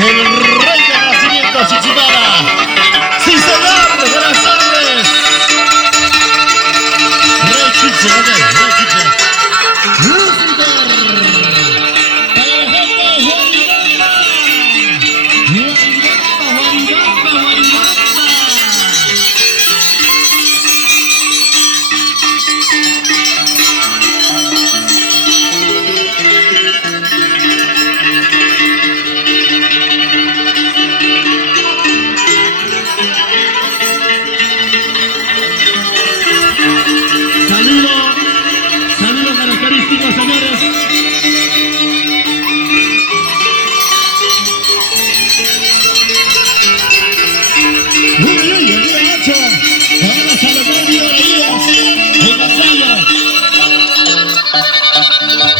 El rey de nacimiento, Chichimara. Sí, señor, buenas tardes. Rey Chiche, ok, Rey Chiche. Lucifer. Para la gente, Guaribamba. Guaribamba, Guaribamba. Saludos característicos, señores. Uy, el día 8. Vamos a lograr Viva Díaz en pantalla.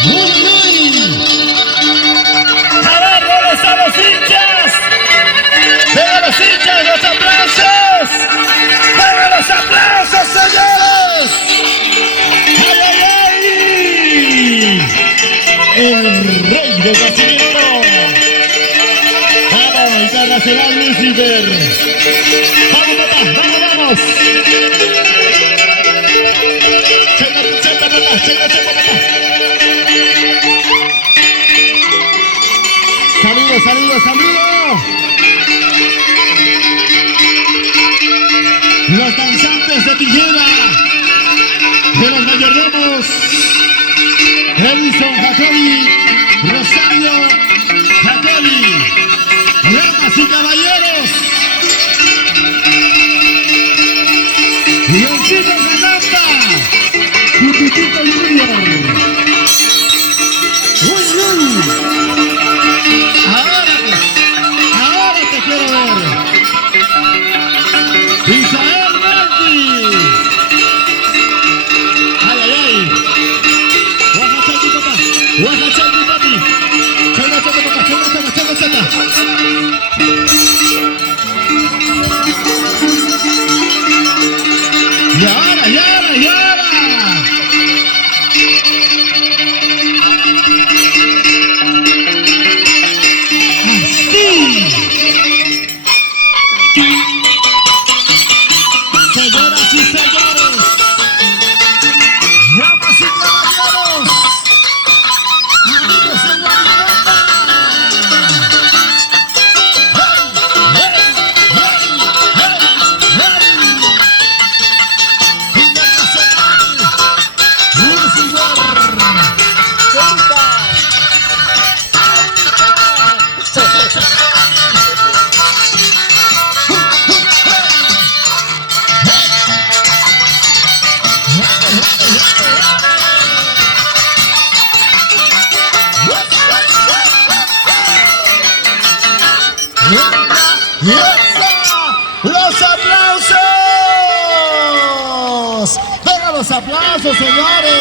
Uy. A ver, ¿dónde están los hinchas? ¡Vengan los hinchas, los aplausos! ¡Vengan los aplausos, señores! ¡Ay, ay, ay! El rey del nacimiento. Vamos, Internacional Lucifer. Vamos, papá, vamos, vamos. Checa, checa, papá, checa, checa, papá. Saludos, saludos, saludos. Los danzantes de tijera de los mayordomos Edison Jacobi, Rosario Jacobi, damas y caballeros, Leoncito Zanata, Putitito Junior. Uy, uy. Ahora te quiero ver. Isael Martí. Ay, ay, ay. Oaxaca, papá. Oaxaca, papi. Chega, chega, papá. Chega, chega, chega, chega. Y ahora, y ahora, y ahora. Así. Señoras y señores, damas y caballeros, amigos en Guaribamba. ¡Hey, hey, hey, hey! Internacional Lucifer. ¡Y ¡los aplausos! ¡Venga los aplausos, señores!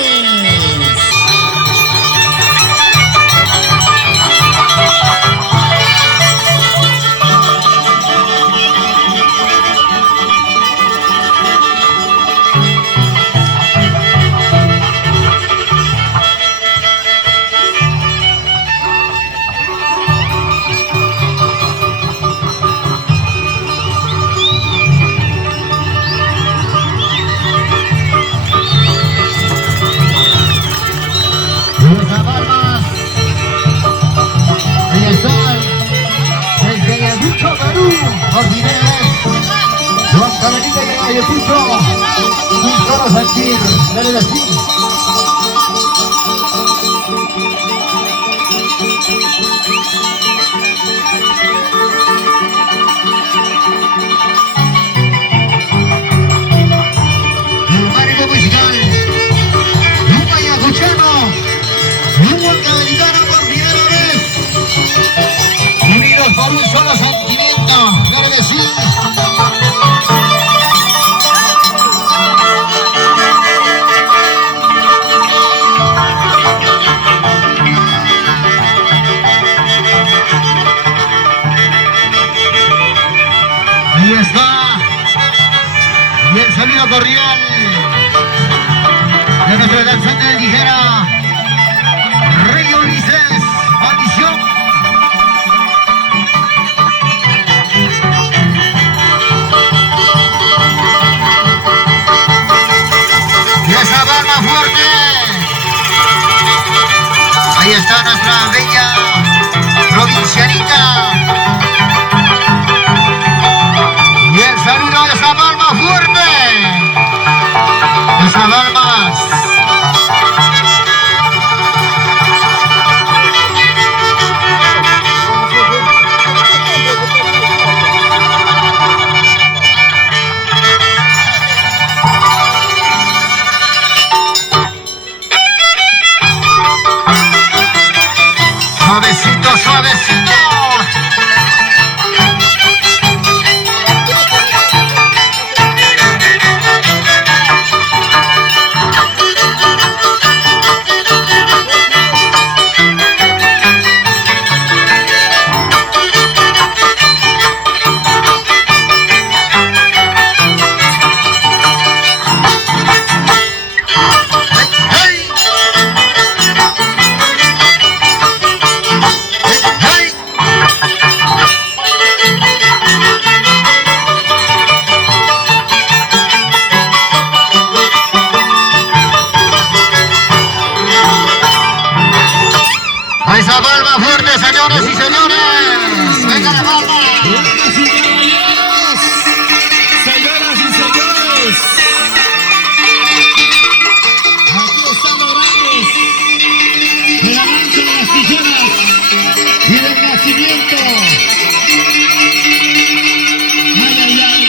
Juan Carolina de Ayacucho, un solo sentir, dale de sí. El marco musical, un ayacuchano, un huancabeliano por primera vez, unidos por un solo sentimiento, dale de sí. Ahí está, y el sonido cordial de nuestro danzante de tijera, Rey Ulises, maldición. Ahí está nuestra bella provincianita. Y el saludo de esa palma fuerte. Esa palmas. Suavecito, suavecito. Esa palma fuerte, señores y señores. Venga la palma. Damas y caballeros, señoras y señores, aquí están los grandes de la danza de las tijeras y del nacimiento. Ay, ay, ay.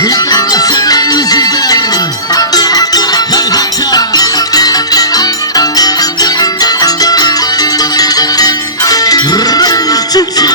Internacional Lucifer, Calvacha. Rey Chuchi.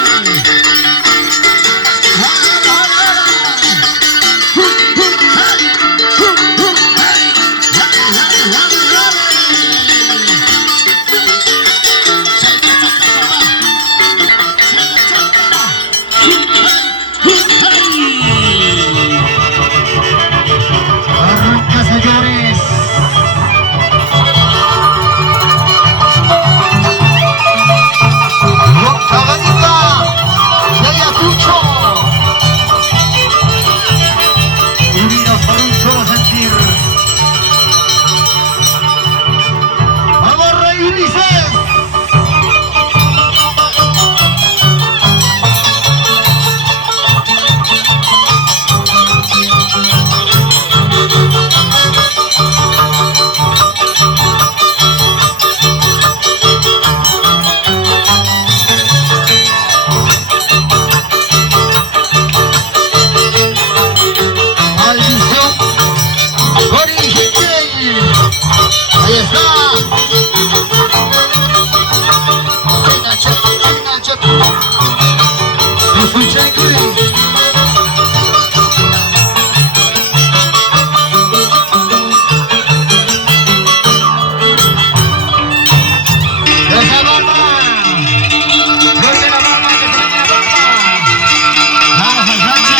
Arranca, señores. Rocabadita de Ayacucho. Unidos por un solo sentir. ¡Vamos, Rey Ulises! Maldición. Original. Ahí está. Escucha, esa barba. Fuerte la barba, que trae la barba. Vamos al rancho.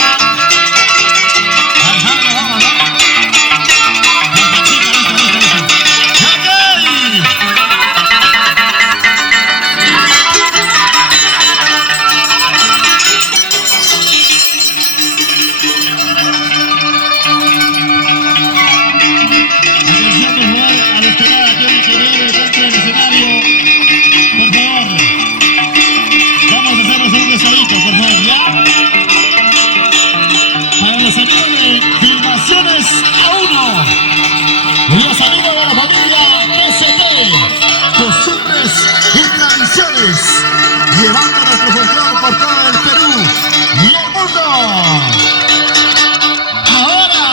Al rancho, vamos, vamos. Los amigos de la familia ST, costumbres y tradiciones, llevando nuestro folclore por todo el Perú y el mundo. Ahora,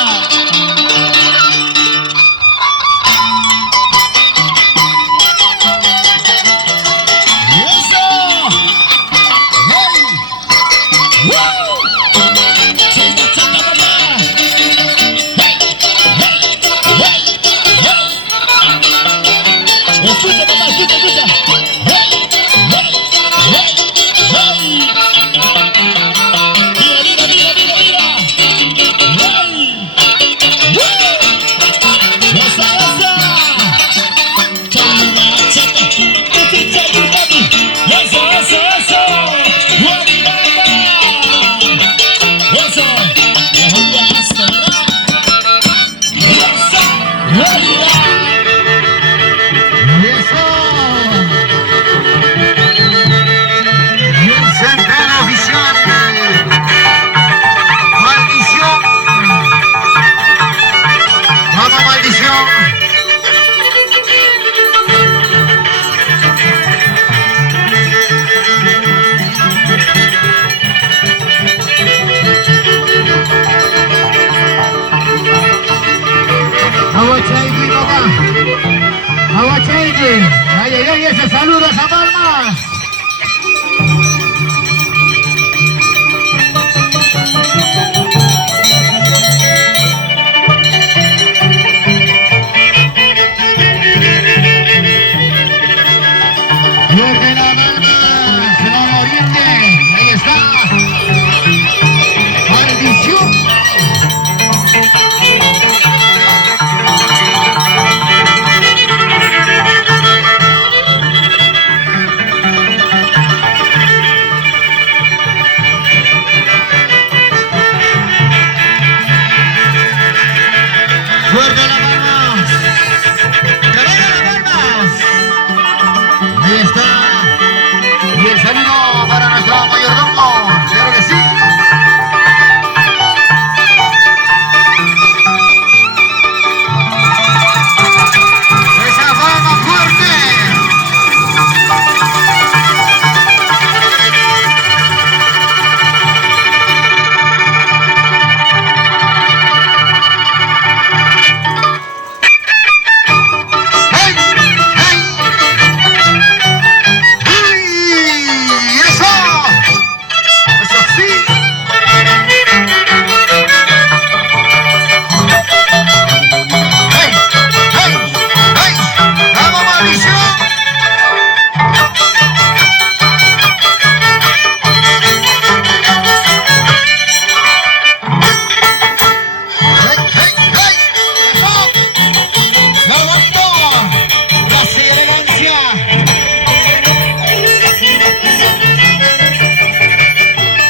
y eso, hey, ¡woo! Chinga, chinga, papá. Escucha, papá, escucha, escucha. ¡Hey! ¡Hey! ¡Hey! ¡Hey! ¡Mira, mira, mira, mira, mira! ¡Hey! ¡Woo! ¡Esa es! Saludos a Palmas. Desde La Palmas, el oriente, ahí está. Maldición. Fuerte La Palmas. ¡Que venga La Palmas! Ahí está. Y el saludo para nuestro mayordomo. Claro que sí. Esa palma fuerte. ¡Hey! ¡Hey! ¡Hey! ¡Eso! ¡Eso sí! ¡Hey! ¡Hey! ¡Hey! ¡Vamos, maldición! ¡Hey! ¡Hey! ¡Hey! ¡Eso! ¡Lo bonito! ¡La elegancia!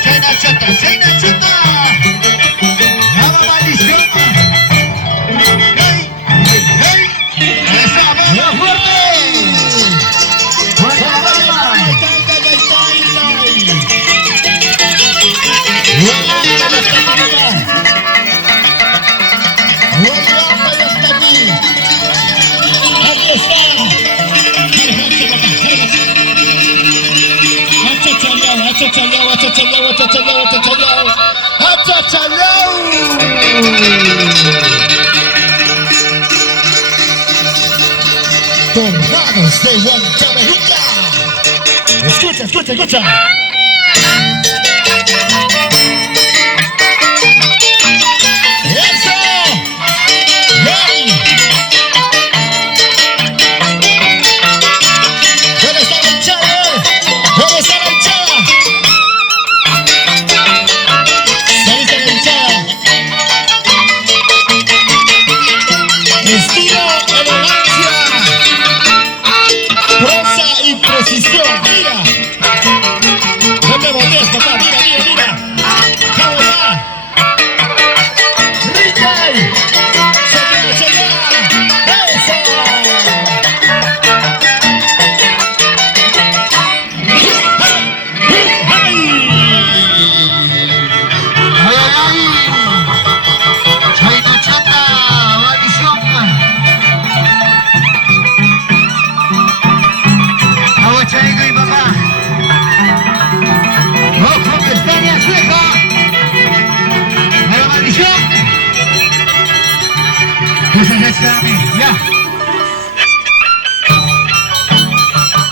¡China chata! ¡China chata! ¡Vamos, maldición! ¡Hey! ¡Hey! ¡Eso! ¡Vamos fuerte! ¡Fuerte La Palma! Tornados de Huancavelica. Escucha, escucha, escucha. ¡Eso! ¡Hey! ¿Dónde está la hinchada? ¿Dónde está la hinchada? ¿Saliste la hinchada? Estilo, elegancia, prosa y precisión. Mira. No te voltees, papá. Mira, mira, mira. ¡Jabona! ¡Ricky! ¡Chequea, chequea! ¡Eso! ¡Ay, ay, ay! ¡China chata! ¡Maldición! ¡Agua chaico y papá! ¡Ojo, pestaña ceja! ¡A la maldición! ¡Esa ya está a mí! ¡Ya!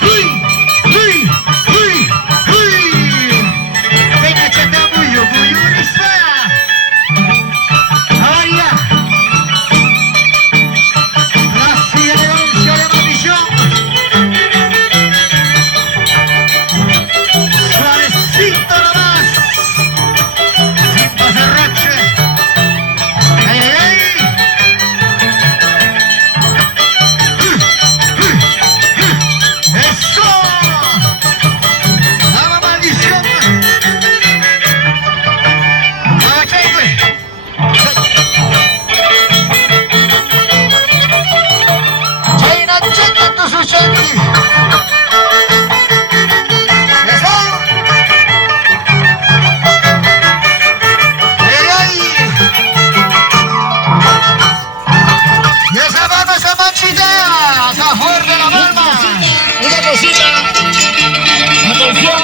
¡Uy! ¡Uy! ¡Uy! ¡Uy! ¡China chata! ¡Buyo! ¡Buyo! ¡Risa! ¡Avaria! ¡Clase y elegancia de maldición! Suavecito nomás, sin pasarrache. ¡Ay, ay, ay! ¡Eso! ¡Vamos, maldición! ¡Vamos, chaique! ¡China chata tu sushaki! ¡Eso! ¡Ay, ay! ¡Y esa mano, esa manchita! ¡Está fuerte La Palma! Una cosita. Atención.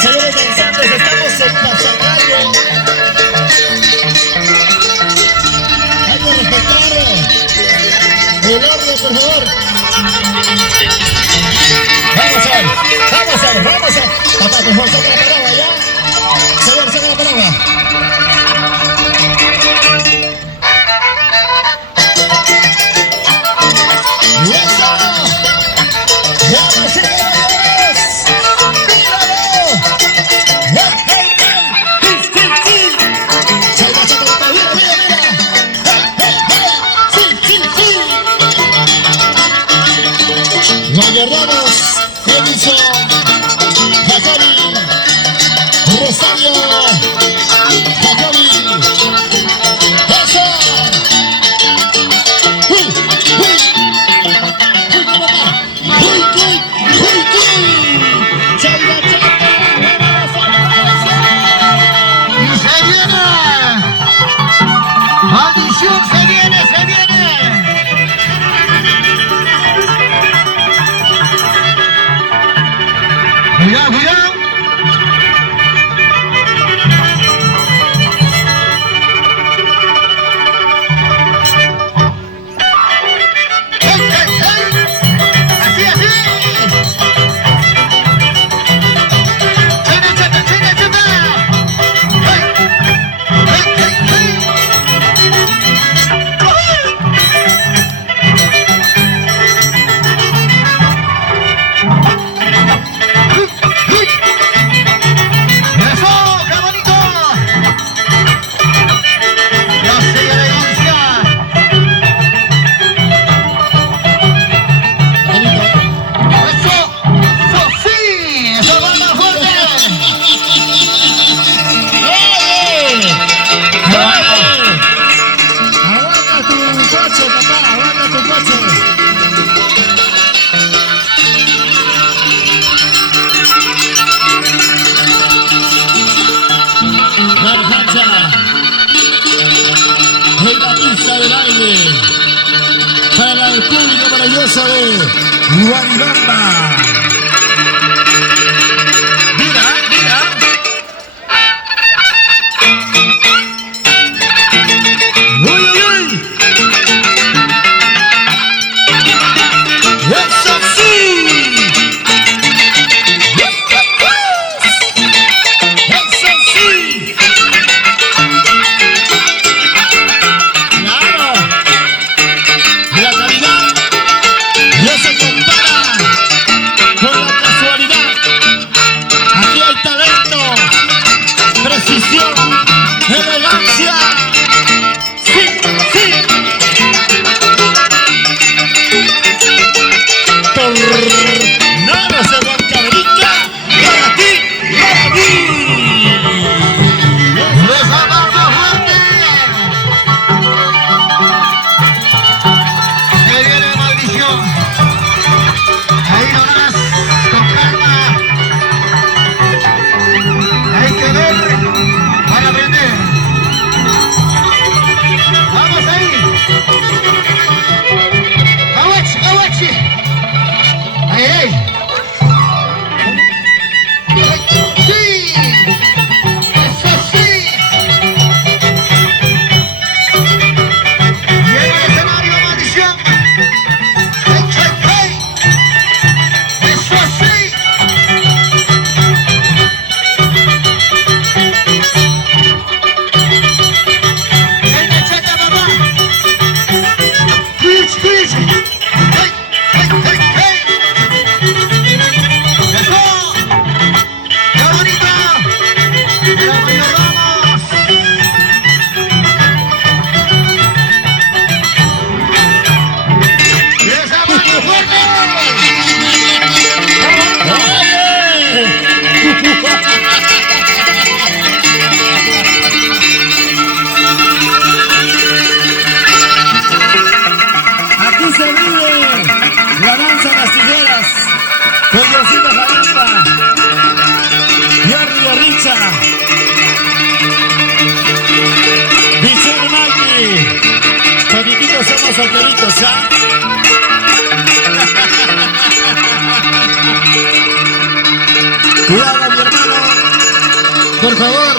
Señores danzantes, estamos en Pachacayo. Hay que respetar el orden, por favor. Mejor saca la palabra ya. Señor, saca la palabra. ¡Y eso! ¡Damas y caballeros! ¡Míralo! ¡Hey, hey, hey! ¡Se va echando la mano! ¡Mira, mira, mira! ¡Hey, hey, hey! ¡Sí, sí, sí! Guardamos Edison, Jacobi, Rosario, Jacobi. ¡Eso! ¡Uy, uy! ¡Uy, papá! ¡Uy, uy, uy, uy! ¡Chayla, chayla! Y se viene. Maldición, se viene, se viene. Cuidado, cuidado. ¡Hey, hey, hey! ¡Así, así! ¡China, chata, china, chata! ¡Hey! ¡Hey, hey, hey! ¡Eso! ¡Qué bonito! ¡Gracia y elegancia! ¡Eso! ¡Eso sí! ¡Eso va más fuerte! Aguanta tu coche, papá, aguanta tu coche. Garjacha en la pista de baile para el público maravilloso de Guaribamba. Mira, mira. ¡Uy, uy, uy! ¡Eso sí! ¡Eso sí! ¡Claro! La calidad no se compara con la casualidad. Aquí hay talento, precisión, elegancia. ¡Sí, sí! Tornados de Huancavelica, para ti, para mí. ¡Eso va más fuerte! Se viene maldición. Ahí nomás, con calma. Hay que ver para aprender. Vamos ahí. Aguachi, aguachi. Ahí, ahí. Sí. Eso sí. Llega el escenario, maldición. Hey, hey, hey. Eso sí. Venga, chaca, papá. Cuídense, cuídense. Hey, hey, hey, hey. Eso. Qué bonito. Mira, Mario Ramos. Y esa mano fuerte. Aquí se vive la danza de las tijeras con Diosito Jaramba, Jerry de Richa, Vicente Maggi, todititos somos solteritos, ¿ah? Cuidado, mi hermano, por favor.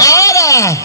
Ahora.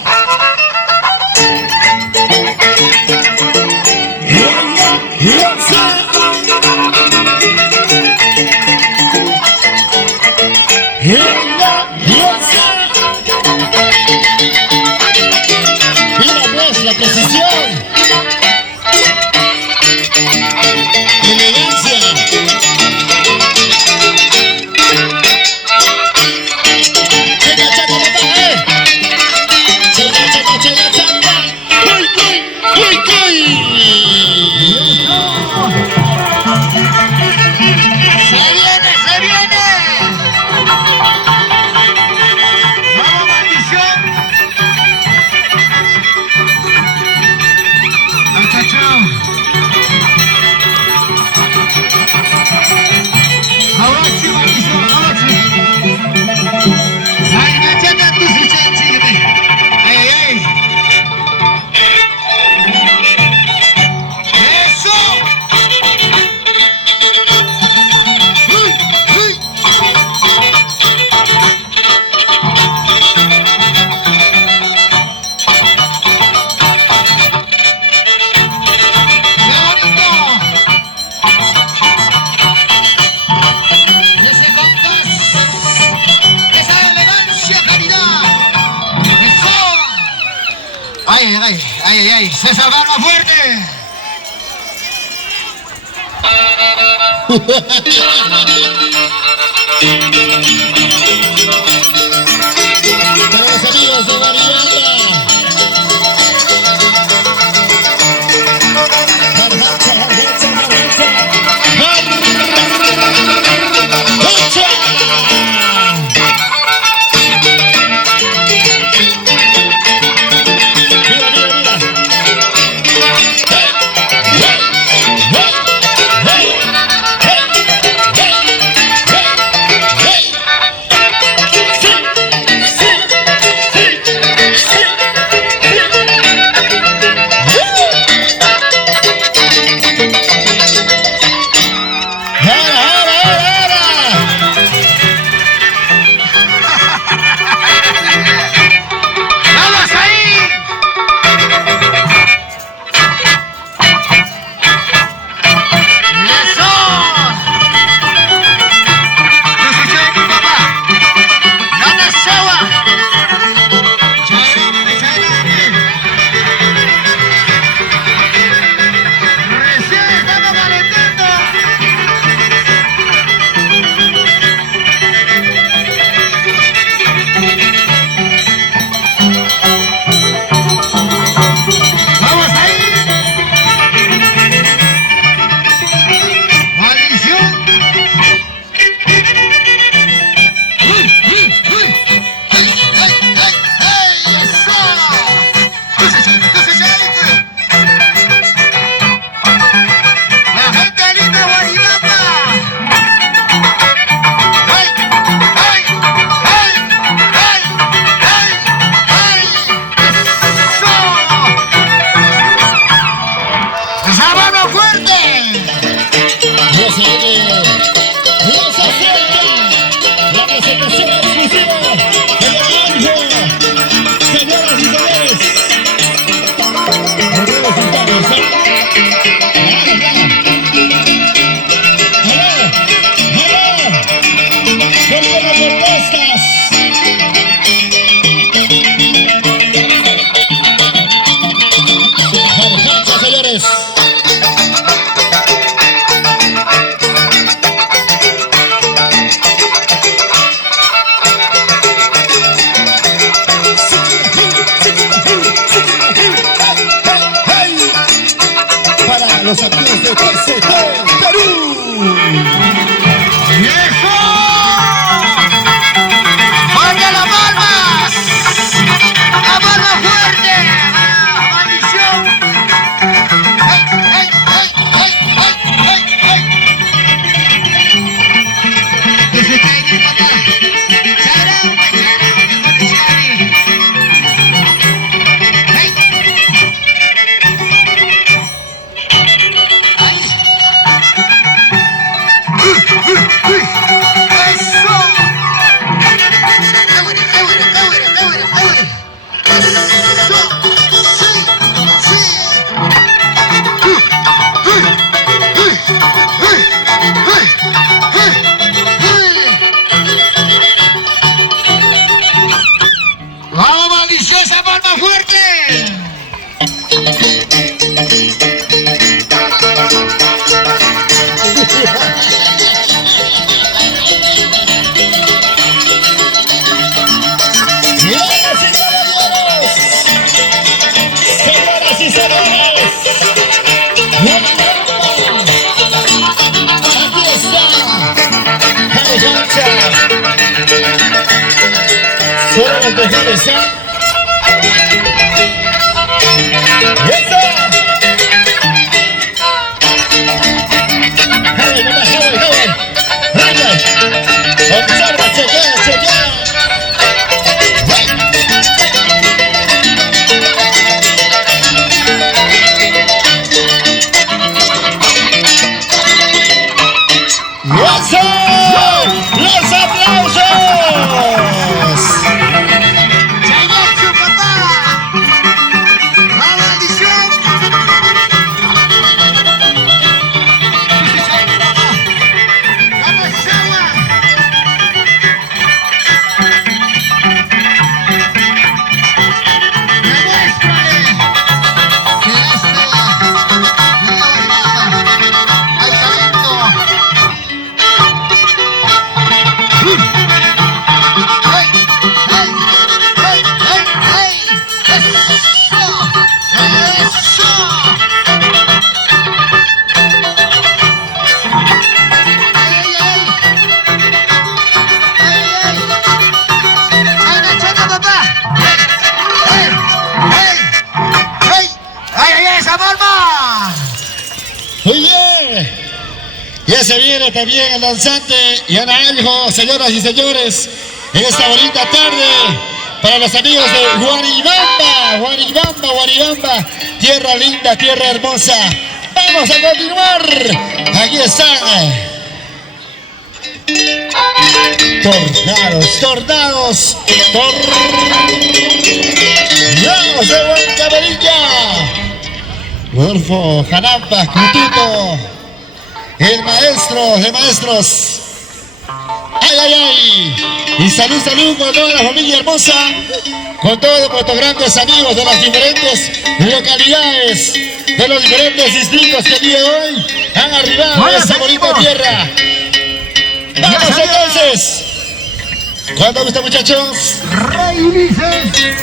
Ay, ay, ay. César Barba fuerte. Para los amigos de Guaribanda. Jarjacha, jarjacha, jarjacha. ¡Jarjacha! Mira, mira, mira. ¡Vamos ahí! ¡Eso! ¡No se eche mi papá! ¡Gana Shawa! ¡Chayrame, chayrame! ¡Recién estamos calentando! ¡Vamos ahí! ¡Maldición! ¡Uy, uy, uy! ¡Hey, hey, hey, hey! ¡Eso! ¡Cósechate! ¡La gente linda de Guaribanda! ¡Hey, hey, hey, hey, hey, hey! ¡Eso! ¡Esa mano fuerte! No se viene, no se acerca la presentación exclusiva de Loranjo. Señoras y señores, los resultados, ¿eh? ¡Aló! ¿Por qué no contestas? Jarjacha, señores. Para los amigos de TCT Perú. ¡Y eso! ¡Fuerte las palmas! ¡La palma fuerte! ¡Ah, maldición! ¡Hey, hey, hey, hey, hey, hey, hey! ¡Que se cae de acá! ¡Charamba, charamba, condiciones! ¡Hey! ¡Ay! ¡Eso! ¡Qué bueno, qué bueno, qué bueno, qué bueno, qué bueno! ¡Eso! ¡Sí, sí! ¡Vamos, maliciosa, palma fuerte! Señoras y caballeros, señoras y señores, aquí está Jarjacha. Solo los mejores, ¿eh? ¡Eso! ¡Javi, papá, Javi, Javi! ¡Javi! Observa, chequea, chequea. ¡Eso! ¡Los aplausos! ¡Señores! se viene también el danzante Yana Eljo, señoras y señores, en esta bonita tarde, para los amigos de Guaribamba, tierra linda, tierra hermosa. Vamos a continuar. Aquí están. Tornados de Huancamarilla. Rodolfo Janampa, Cutito, el maestro de maestros. ¡Ay! Y salud con toda la familia hermosa, con todos nuestros grandes amigos de las diferentes localidades, de los diferentes distritos que el día de hoy han arribado a esta bonita tierra. ¡Vamos entonces! ¿Cuándo gusta, muchachos? Rey Ulises.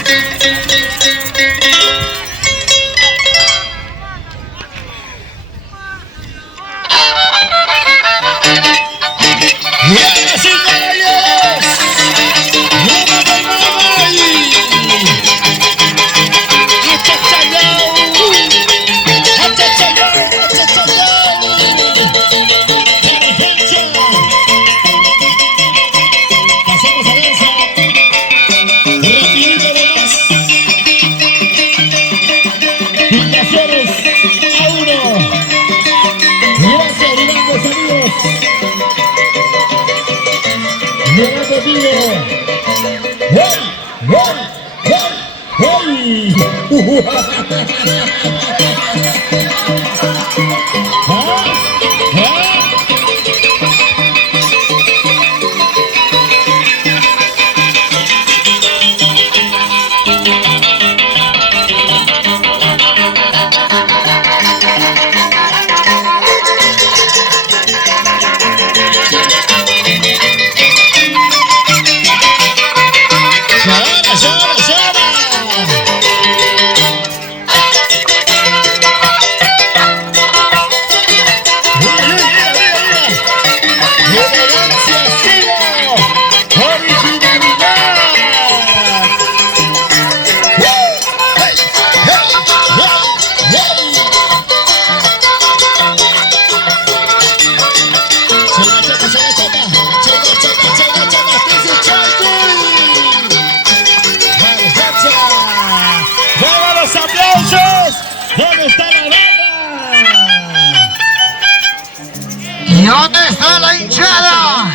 ¿Y dónde está la hinchada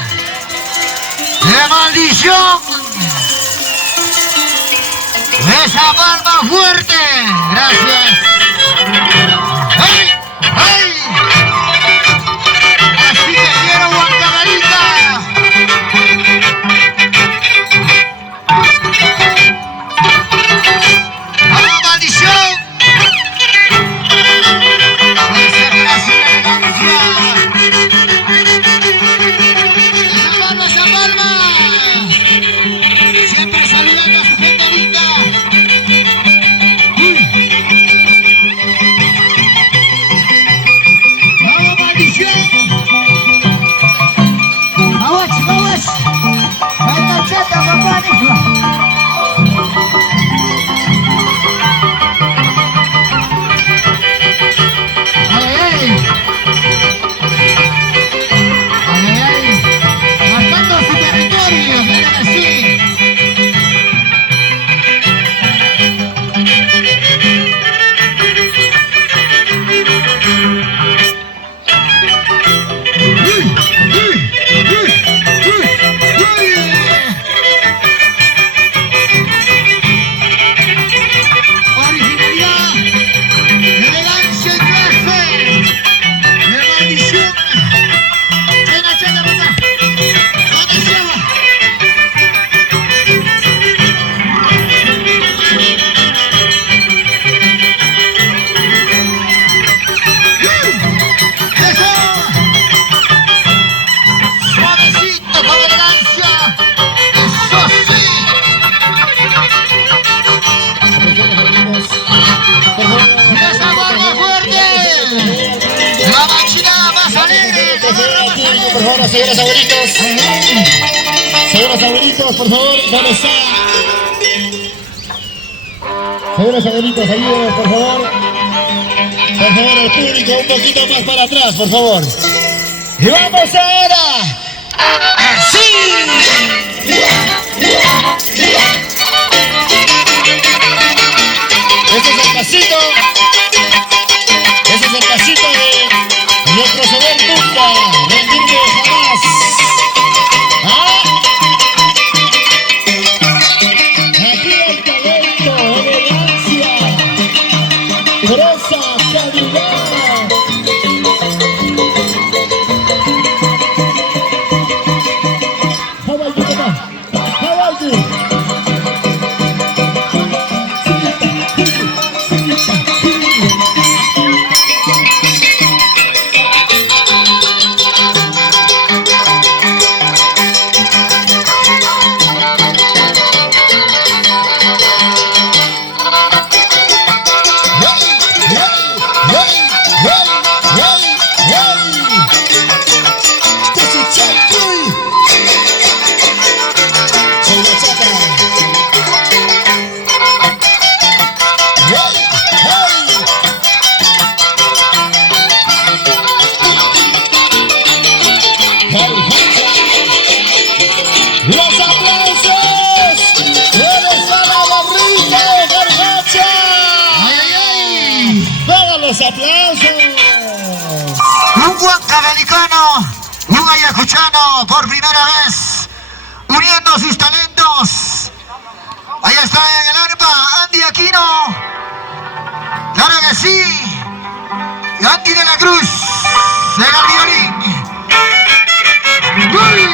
de Maldición? Esa palma fuerte. Gracias. ¡Ay! ¡Ay! Así que quiero Huancamarita. ¡Vamos, Maldición! Por favor, señoras abuelitos. Señoras abuelitos, por favor, ¿dónde está? Señoras abuelitos, ayúdenos, por favor. Por favor, el público un poquito más para atrás, por favor. Y vamos ahora. Así. Este es el pasito. Ese es el pasito de no proceder nunca, rendirnos jamás. ¿Ah? Aquí el talento, elegancia, prosa, calidad. How are you, Papa? How are you? ¡Los aplausos! ¡Eres a la barriga de Gargacha! ¡Ay, ay, ay! ¡Vengan los aplausos! Un huancabelicano y un ayacuchano por primera vez uniendo sus talentos. Ahí está en el arpa Andy Aquino. Claro que sí. Y Andy de la Cruz en el violín. ¡Uy!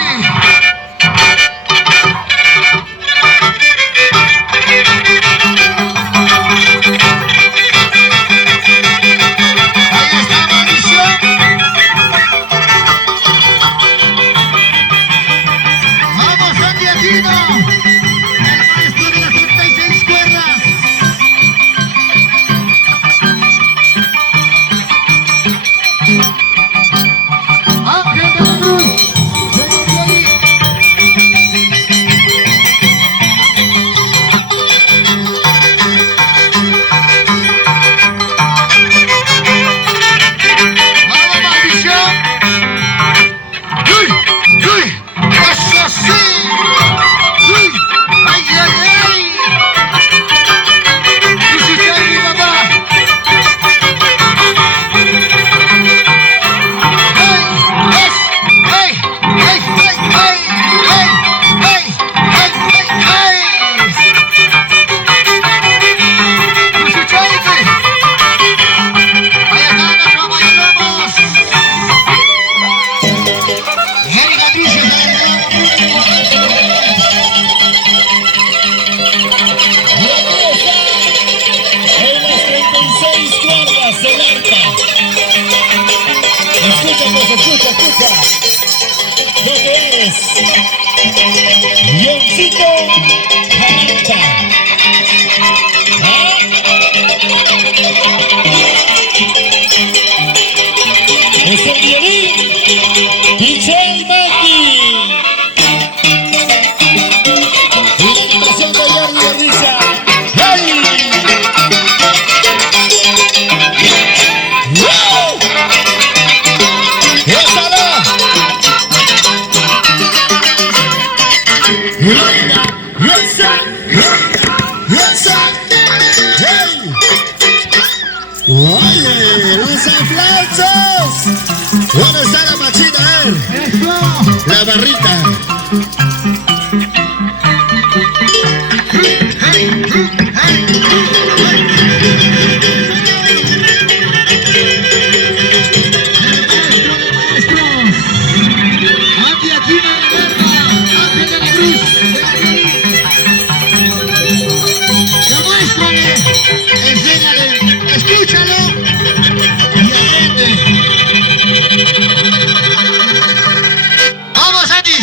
Escucha. Lo que eres. Leoncito Jamanta. ¿Ah? Es el violín. DJ Maki. Y la animación de Jordi Berriza. ¡Hey! ¡Wow! Oye, los aplausos. ¿Dónde está la machita, La barrita. Escúchalo y aprende. Vamos, Andy.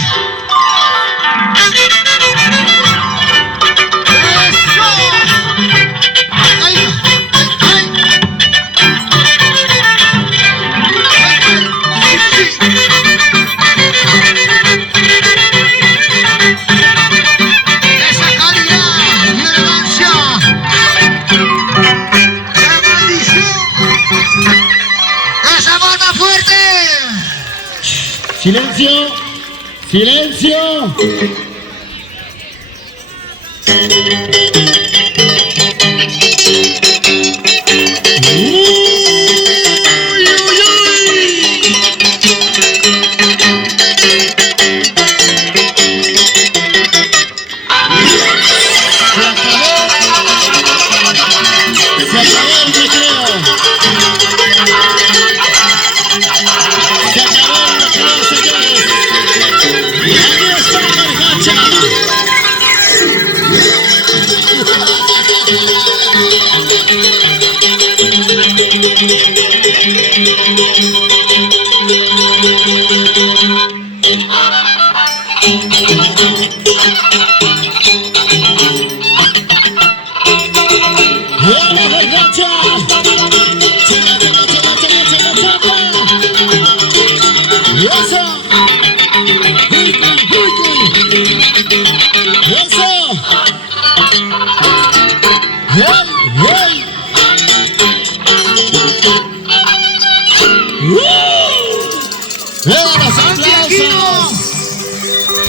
Silencio. Silencio.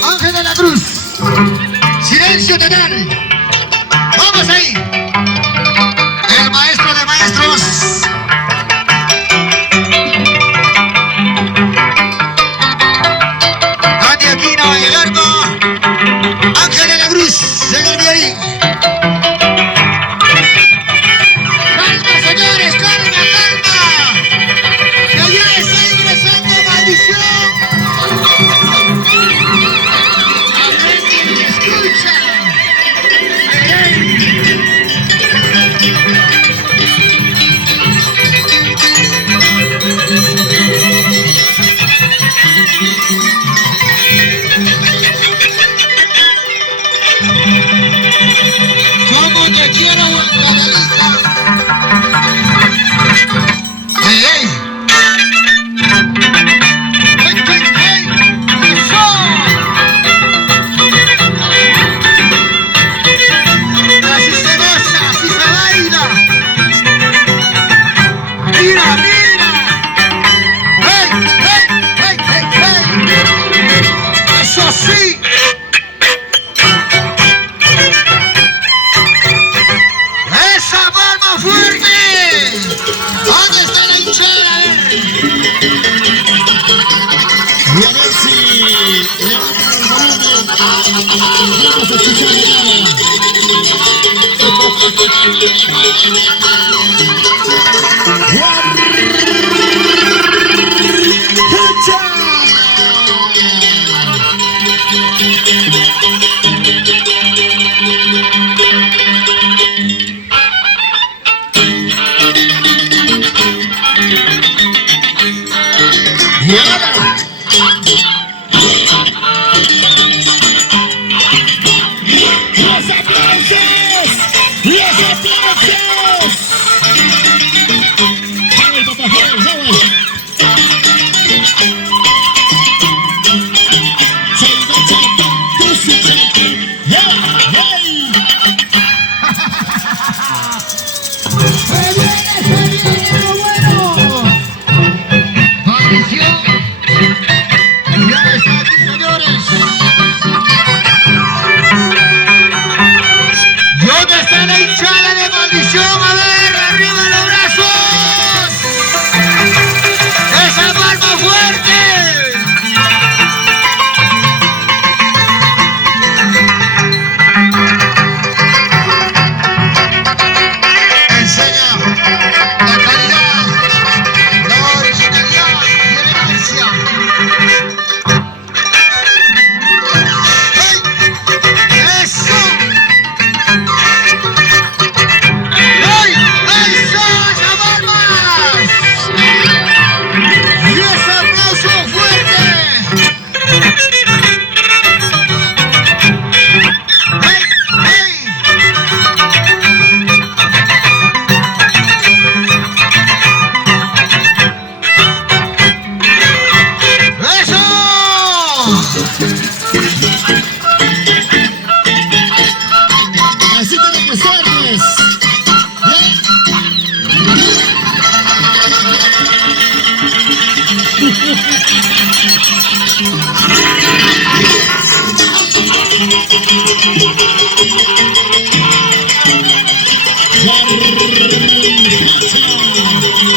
Ángel de la Cruz. Silencio total. Vamos ahí. El maestro de maestros. Andy Aquino en el arco. Ángel de la Cruz en el violín. Calma, señores, calma, calma. Que allá está ingresando maldición.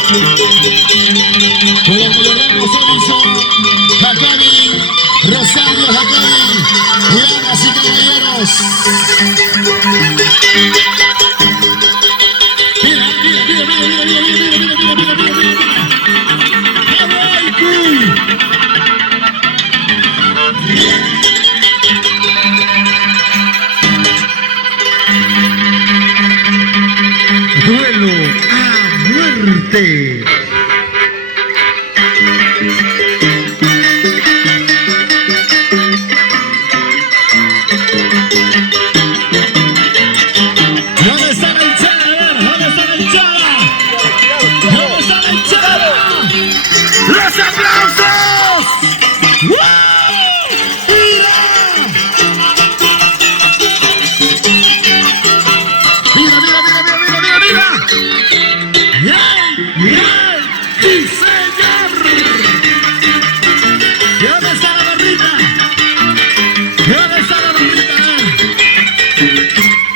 Con el mayordomo Solison, Jacobi, Rosario Jacobi, damas y caballeros. Mira, mira, mira, mira, mira, mira, mira, mira, mira, mira, mira, mira. Hawaii Cool. Duelo a muerte. ¿Dónde está la hinchada? A ver, ¿dónde está la hinchada? ¿Dónde está la hinchada? ¡Los aplausos! ¡Wow! ¡Mira! ¡Mira, mira, mira, mira, mira, mira! ¡Bien! ¡Bien! ¡Sí, señor! ¿Y dónde está la barrita? ¿Y dónde está la barrita?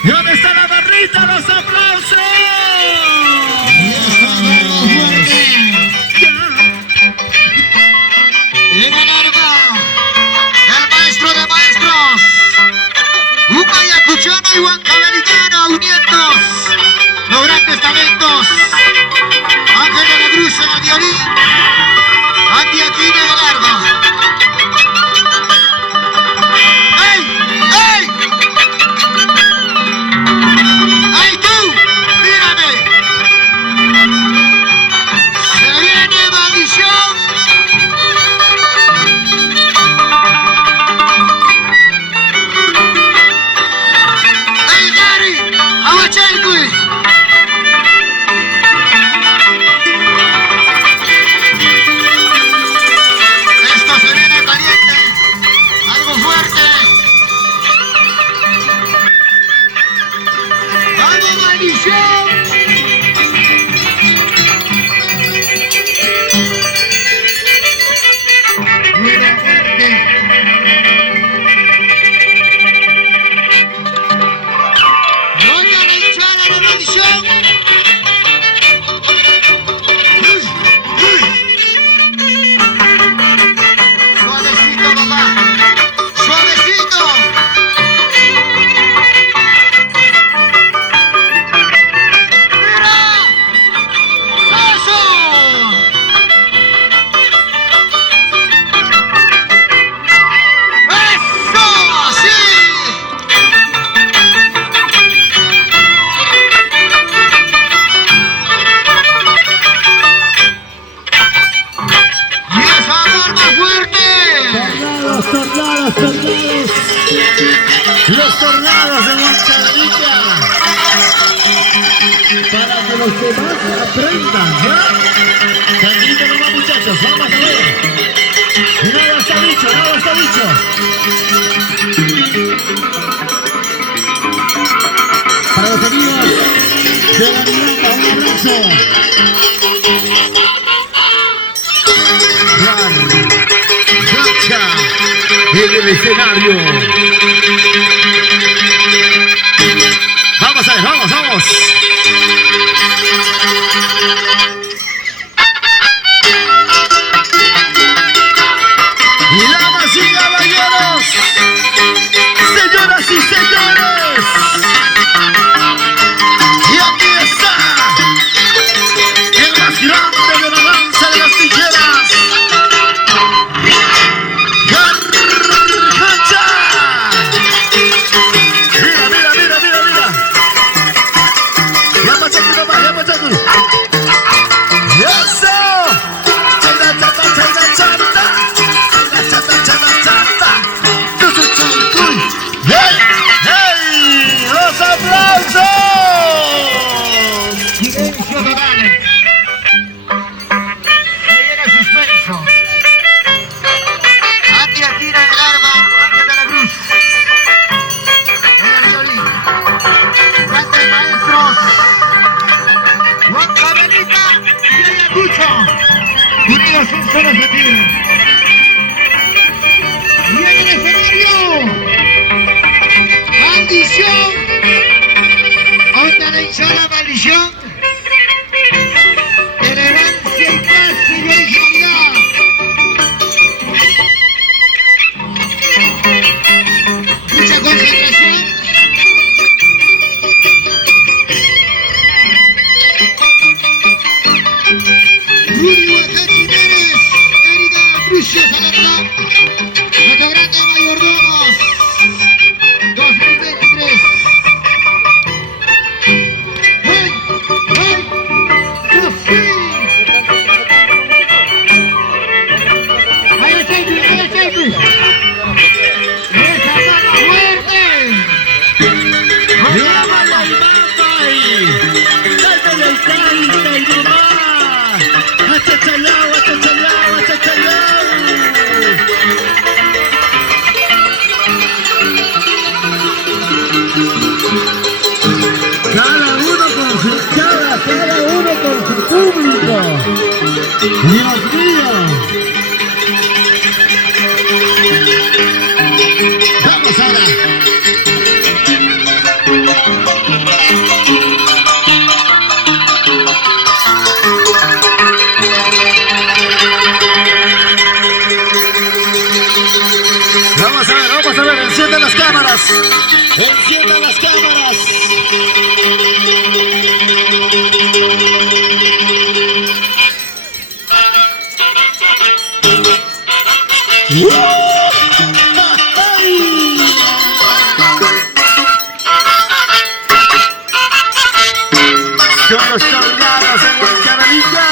¿Y dónde está la barrita? ¡Los aplausos! Llega Narva, el maestro de maestros, un ayacuchano y huancabelicano uniendo los grandes talentos. Ángel de la Cruz en el violín, Andy Aquino en el arma. ¡Ey! ¡Ey! ¡Ey tú! ¡Mírame! ¡Se viene maldición! ¡Ey Gary! ¡Abachelcui! Esto se viene caliente, algo fuerte. ¡Vamos, maldición! Viene fuerte. ¡Oiga la hinchada de maldición! ¡Uy! ¡Uy! Suavecito, papá. Suavecito. Mira. Eso. Eso. Sí. Y esa arma fuerte. Tornados, tornados, tornados. Los tornados de Huancavelica. Para que los demás aprendan, ¿ya? Tranquilito nomás, muchachos, vamos a ver. Nada está dicho, nada está dicho. Para los amigos de la Miranda, un abrazo. Gacha en el escenario. Vamos a ver, vamos, vamos. Damas y caballeros, señoras y señores, y aquí está el más grande de la danza de las tijeras, Garracha. Mira, mira, mira, mira, mira. Ya Pachacu nomás, ya Pachacu. ¡Eso! ¡Chata, chata, chata, chata! ¡Chata, chata, chata, chata! ¡Hey! ¡Hey! ¡Oh! Nuestro grande mayordomos 2023. ¡Hey! ¡Hey! ¡Sí! ¡Ahí está! ¡Esa mano fuerte! ¡La mala y Mambay! ¡Dale el canta y nomás! ¡Achachalao, achachalao, achachalao! Cada uno con su chava, cada uno con su público. ¡Dios mío! ¡Vamos ahora! Vamos a ver, enciendan las cámaras. Enciendan las cámaras. Son los soldados en Huancavelica.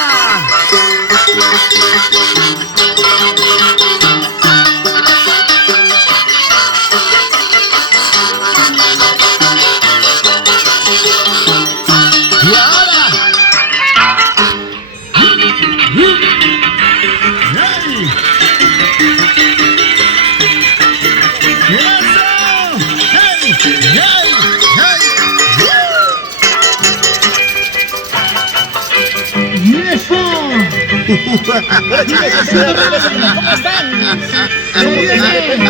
Hola chicos, ¿cómo están? Somos de Perú.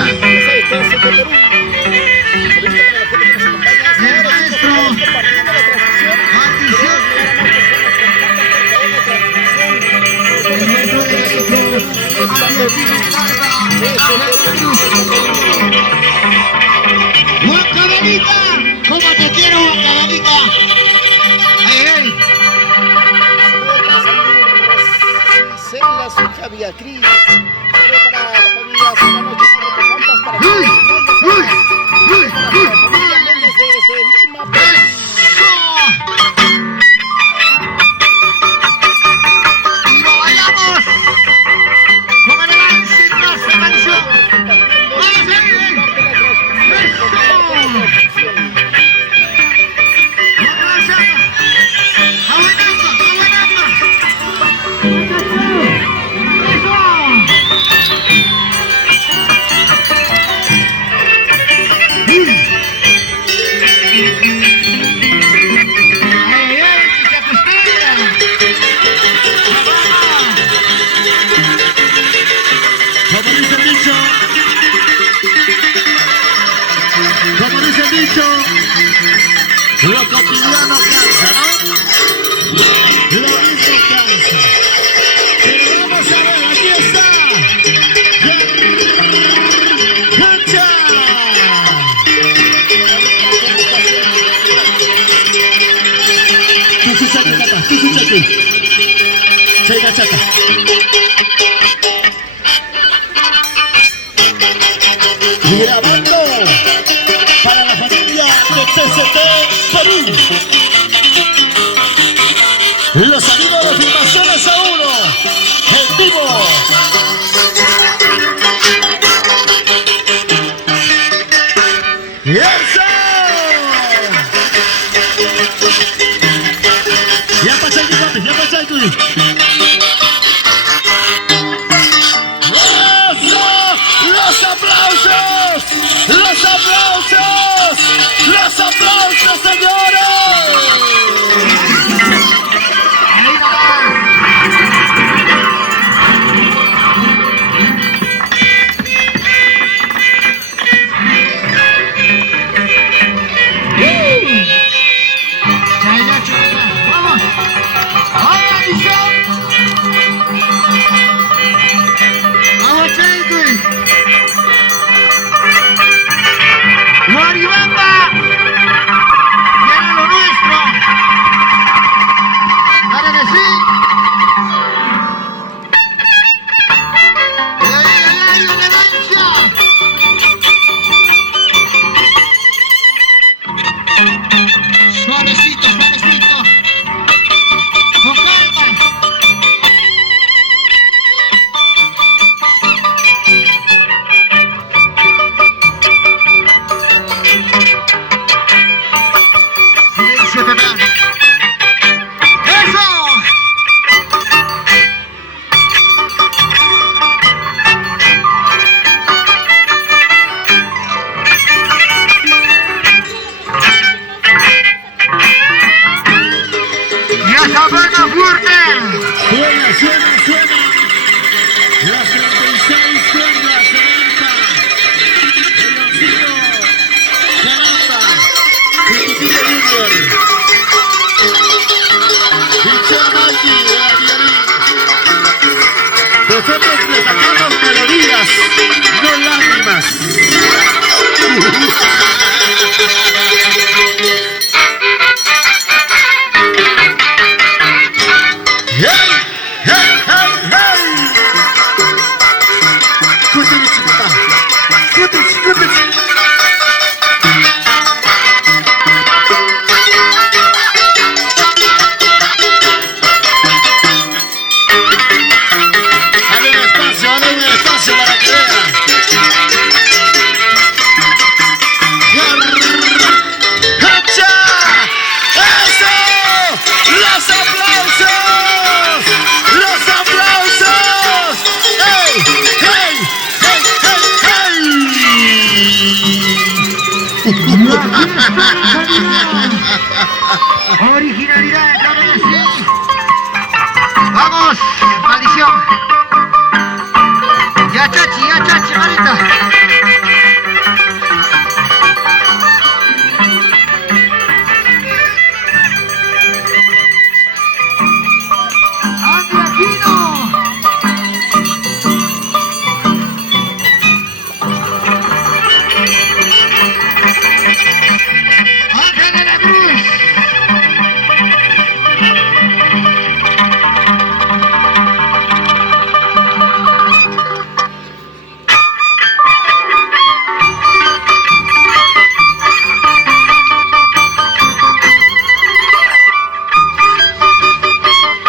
Compartiendo la transmisión. ¡Huancavelica! ¿Cómo te quiero, Huancavelica? ¡Ay, ay! Celia, su hija Beatriz. Para la familia Solanoche, Pampas, para ¡Uy! ¡Uy! ¡Uy! ¡Uy! la familia Méndez desde Lima. ¡Eso! ¡Y lo vayamos! ¡Con elegancia y clase, mansión! ¡Vamos ahí! ¡Eso! Como dice el dicho, lo cotidiano cansa, ¿no? Lo mismo cansa. Pero vamos a ver, aquí está. ¡Cancha! Tú su chaque, papá, tú su chaque. Chayna chata. Grabando para la familia de TCT Perú. Los amigos de Filmaciones a uno en vivo. ¡Y eso! Ya pasé aquí, papi, ya pasé aquí. ¡Los aplausos! ¡Los aplausos! ¡Los aplausos, señores! ¡Vamos! ¡Ahora, misión! ¡Vamos, Chayque! ¡Guaribamba! Dale un espacio para que vean. ¡Hacha! ¡Eso! ¡Los aplausos! ¡Los aplausos! ¡Hey! ¡Hey! ¡Hey! ¡Hey! ¡Hey! Originalidad, claro que sí. Vamos, maldición. Ya chachi, marita. ¡Ande Aquino! ¡Ángel de la Cruz!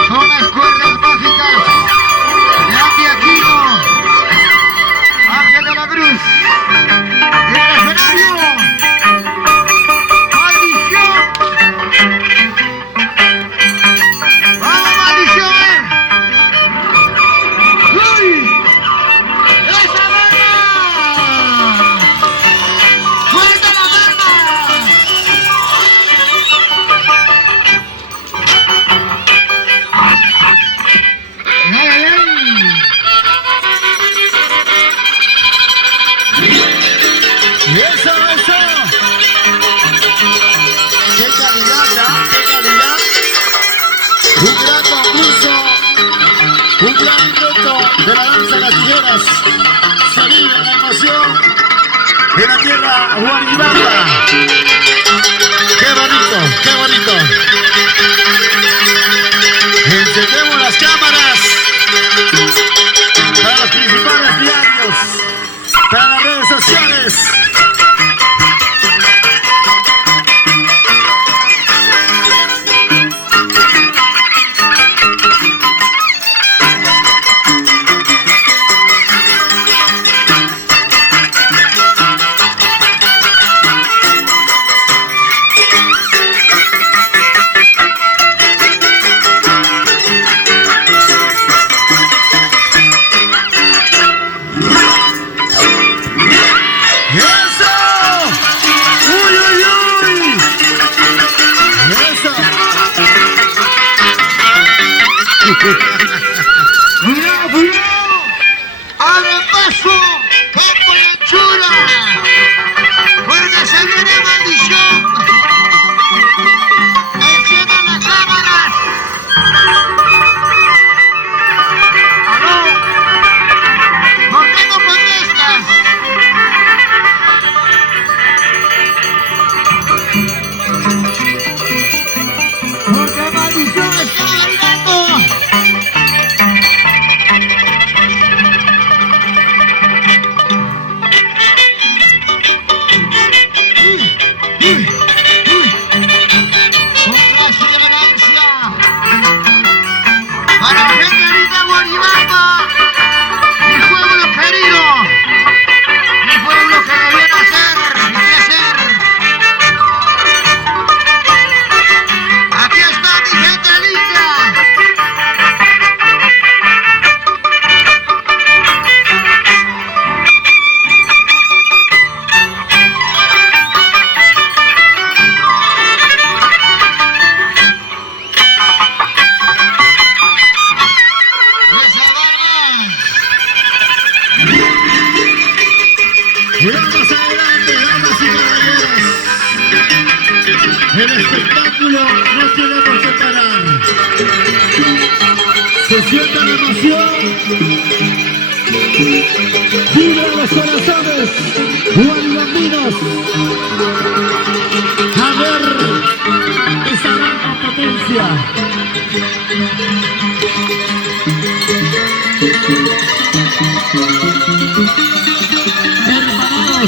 Son las cuerdas mágicas de Andy Aquino, Ángel de la Cruz, en el escenario, maldición, vamos maldición, ¡uy! ¡Esa barba! ¡Suelta la barba! ¡Ay, ay, ay! ¡Eso, eso! ¡Qué calidad, qué calidad! Un gran concurso, un gran intento de la danza de las tijeras. Se vive la emoción de la tierra Huarilamba. ¡Qué bonito, qué bonito! Encendemos las cámaras para los principales diarios, para las redes sociales. ¡Eso! ¡Uy, uy, uy! ¡Eso! ¡Cuidado, cuidado! ¡Abre paso! ¡Campo y anchura! ¡Porque se viene maldición! ¡Enciendan las cámaras! ¡Aló! ¿Por qué no contestas? Porque maldición está bailando. Con clase y elegancia. Para la gente linda de Huarilamba, mi pueblo querido, mi pueblo que debió nacer y crecer. Aquí está mi gente linda. Y esa barba. Vamos adelante, damas y caballeros. El espectáculo no tiene por qué parar. Se siente la emoción. Vibran los corazones huarilambinos. A ver esa gran competencia. Hermano.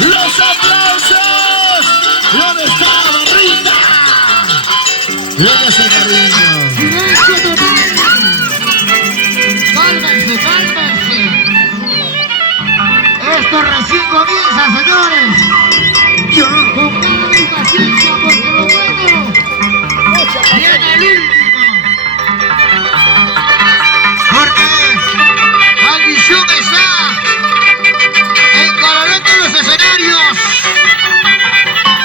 ¡Los aplausos! ¿Dónde está la barrita? ¿Dónde está el cariño? ¡Silencio total! ¡Cálmense, cálmense! Esto recién comienza, señores. Con calma y paciencia, porque lo bueno viene el último. Porque Maldición está encargando los escenarios.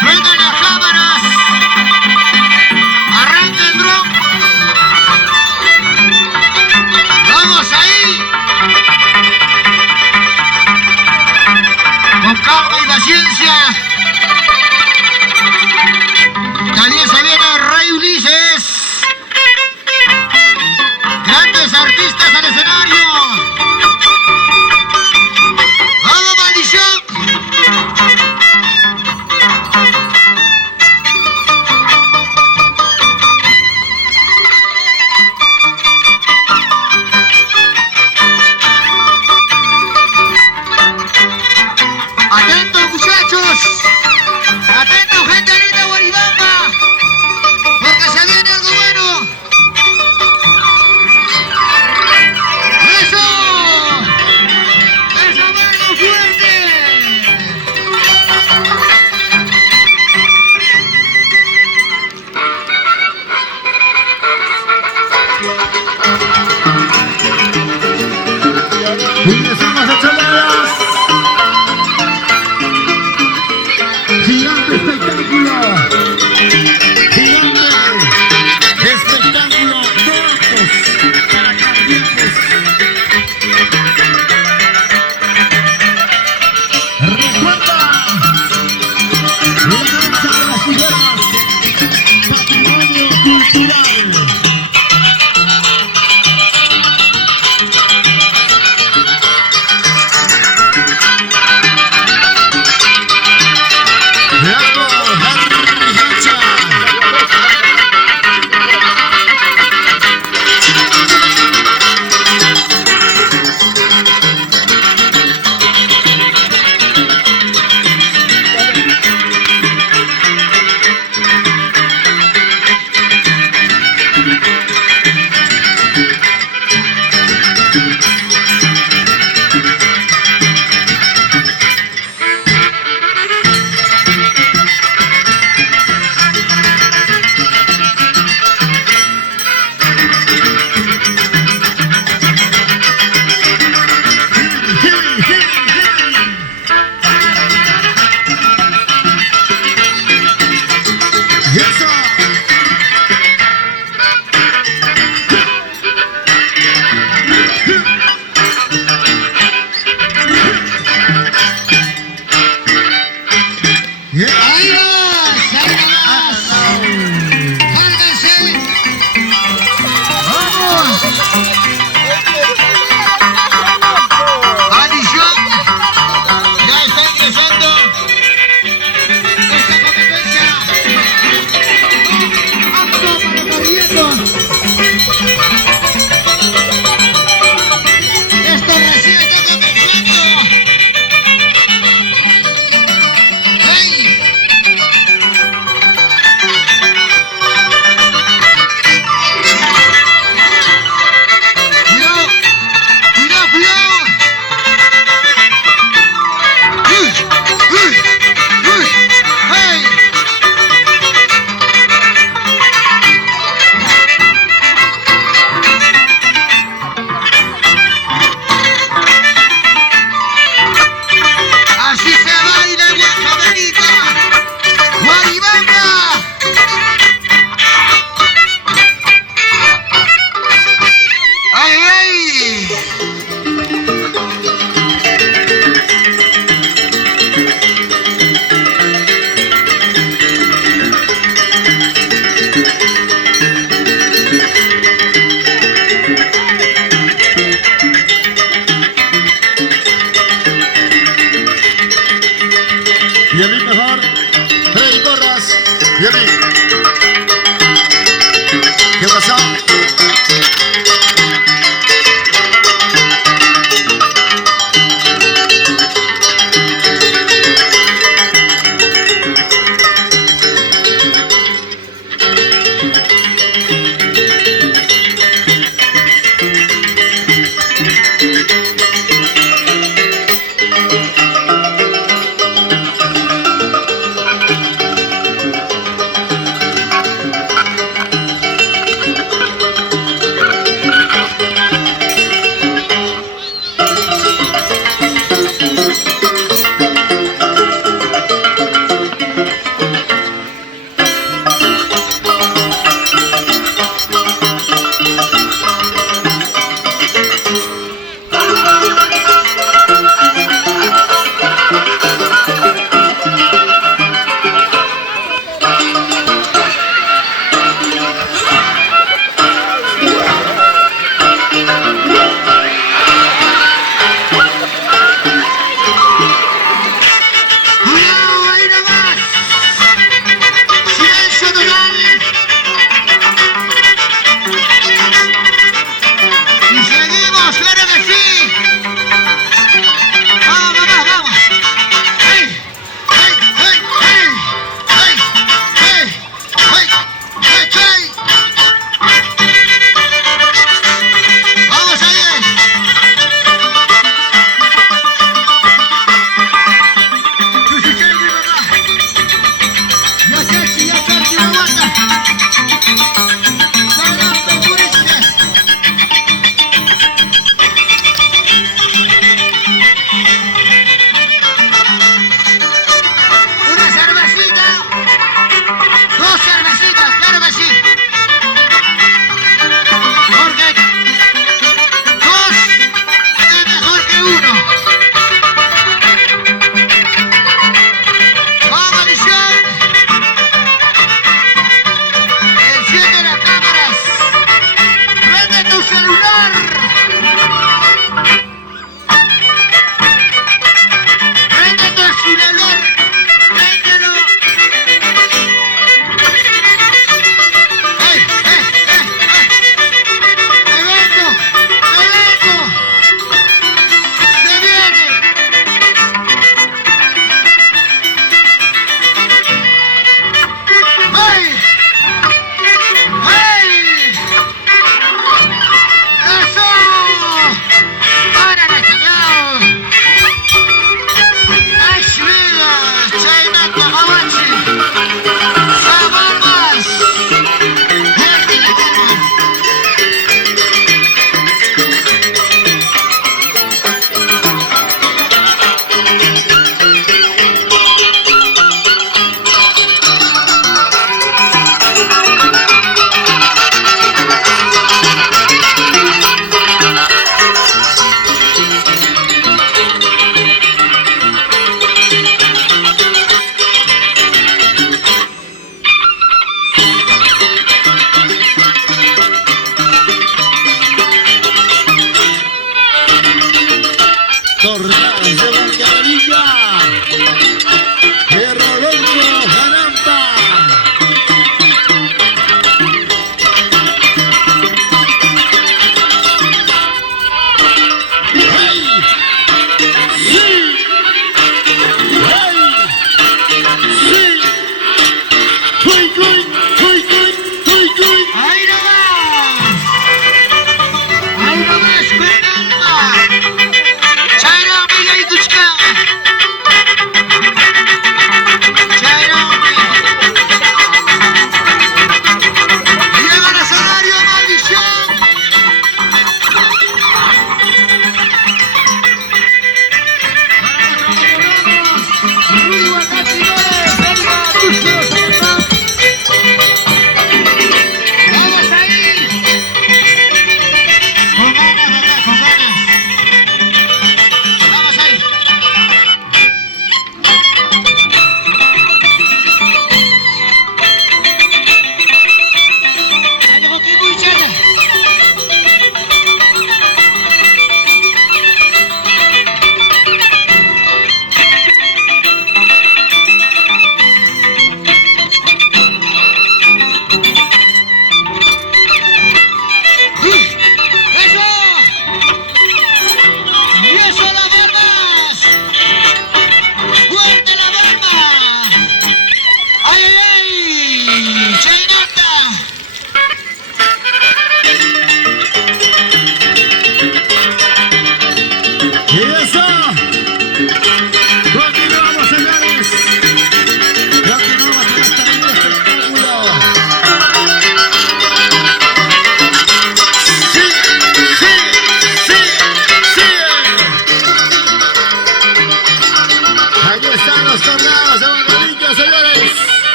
Prendan las cámaras. Arranca el dron. Vamos ahí. Con calma y paciencia. También se viene el Rey Ulises.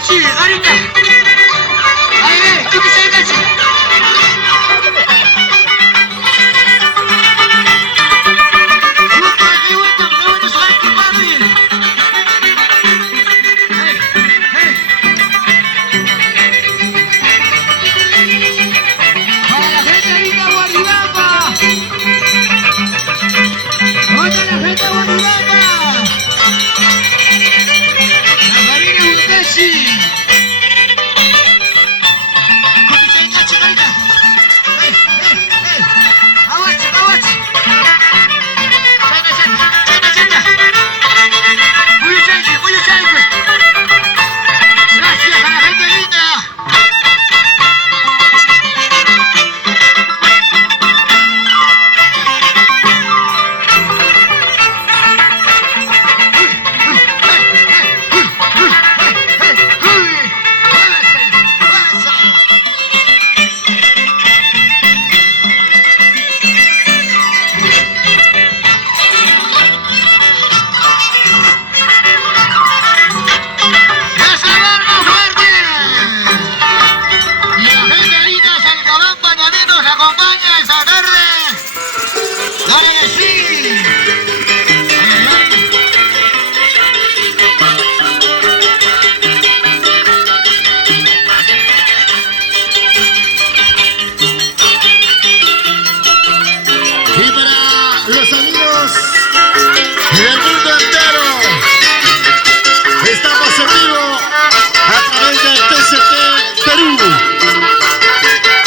Gachi, ahorita. Ahí ve, ¿tú qué sabes, Gachi?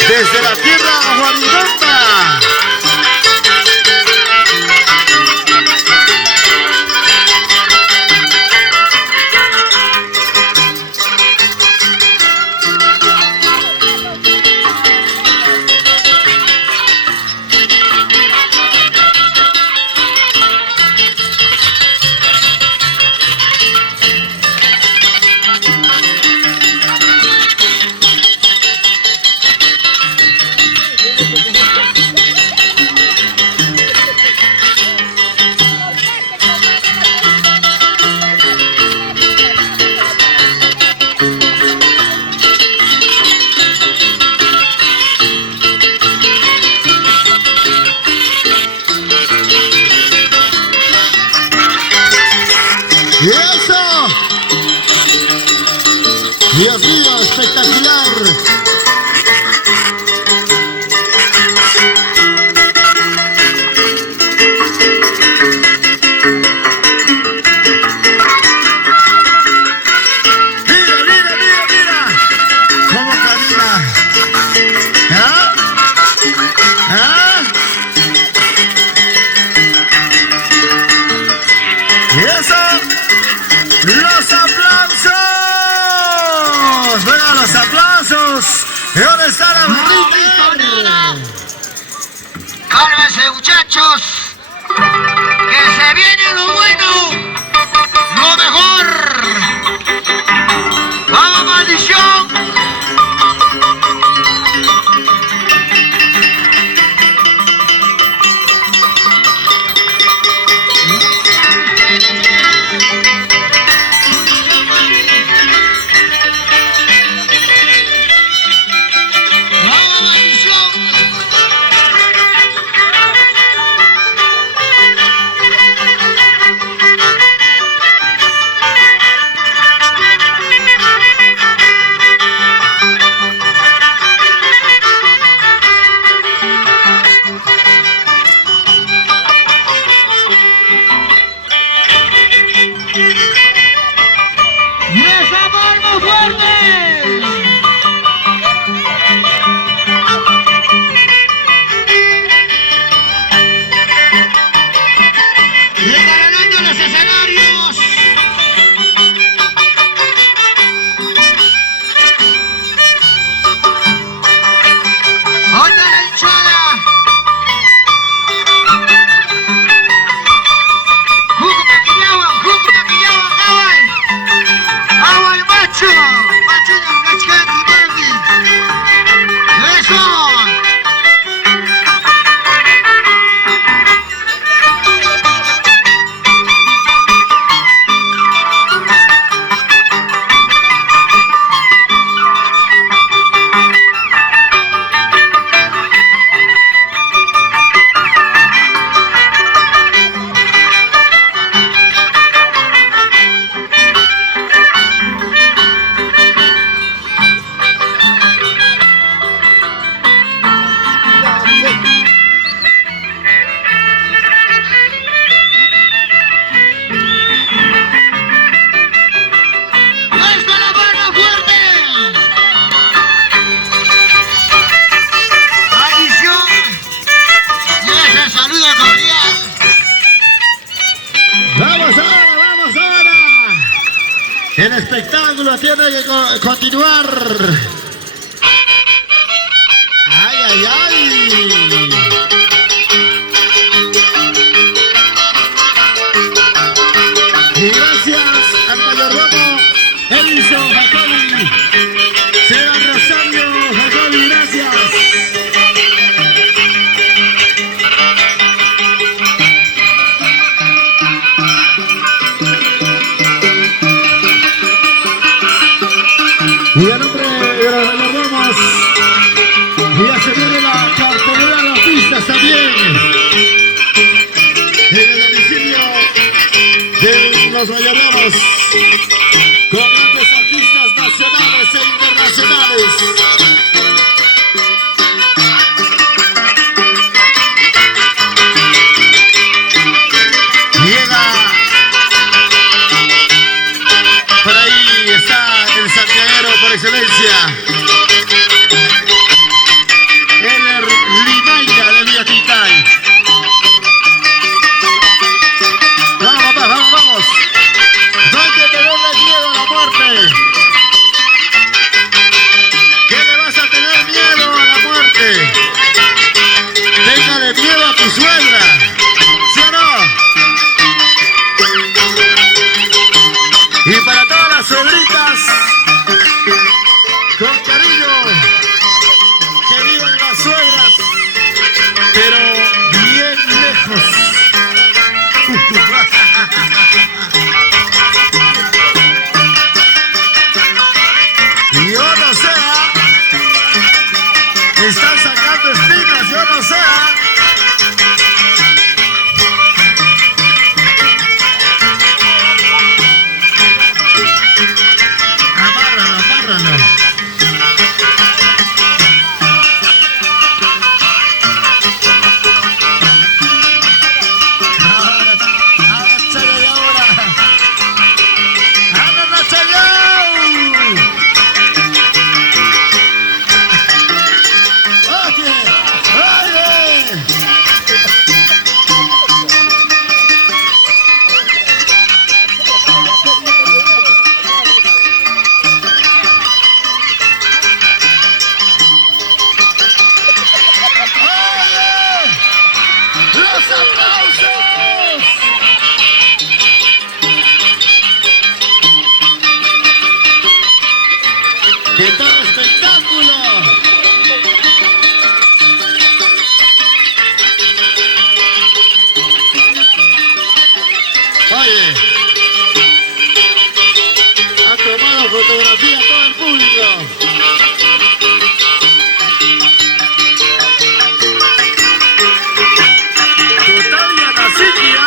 Desde la tierra Guaribamba. ¡Y eso! Dios mío, espectacular. Mira, mira, mira, mira. ¿Cómo camina? ¿Ah? ¿Ah? ¿Y eso? ¡Los aplausos! ¡Venga, los aplausos! ¿Y dónde está la barriga? Cálmense, muchachos, que se viene lo bueno, lo mejor. ¡Vamos, maldición! El espectáculo tiene que continuar. ¡Ay, ay, ay! Y gracias al mayordomo Edison Jacobi, Seba Rosario Jacobi, gracias. Y a nombre de los mayordomos, ya se viene la cartelera de artistas también. En el domicilio de los mayordomos, con grandes artistas nacionales e internacionales. Llega, por ahí está el santiaguero por excelencia, el Limaira de Villaquintay. Vamos, vamos, vamos. No hay que tenerle miedo a la muerte. ¿Qué le vas a tener miedo a la muerte? Téngale miedo a tu suegra, ¿sí o no? Y para todas las suegritas, con cariño, que vivan las suegras, pero bien lejos. Yo no sé, están sacando espinas, yo no sé. Amárralo, amárralo. Ahora, Chayo, ahora. ¡Ándale, Chayo! ¡Oye! ¡Oye! ¡Oye! ¡Los aplausos! ¡Qué tal espectáculo! Oye, ha tomado fotografía todo el público. Totalia Nasiquia.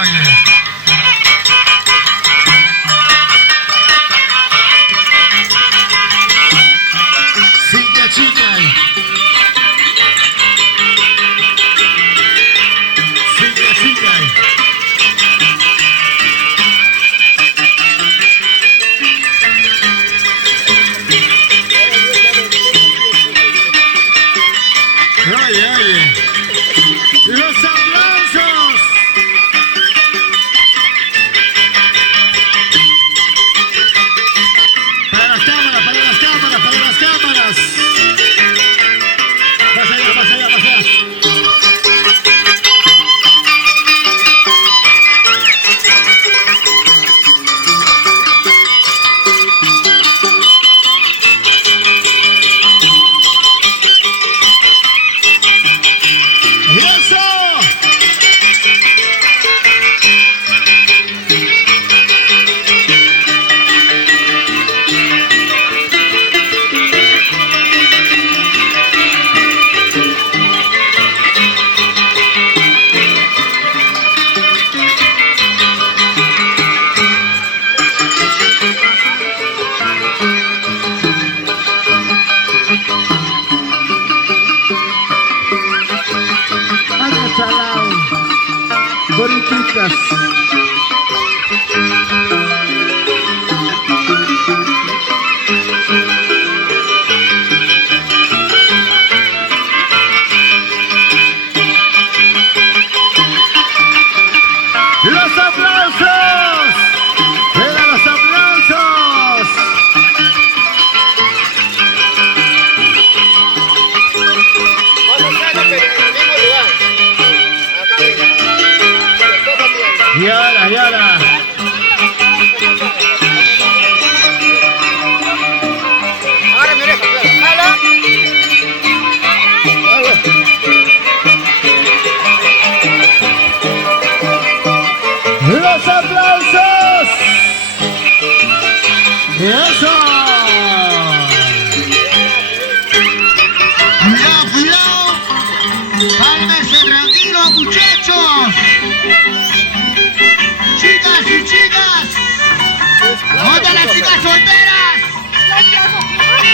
Oye. ¡Eso! Cuidado, cuidado. Cálmense tranquilos, muchachos. Chicas y chicas. ¿Dónde las chicas solteras?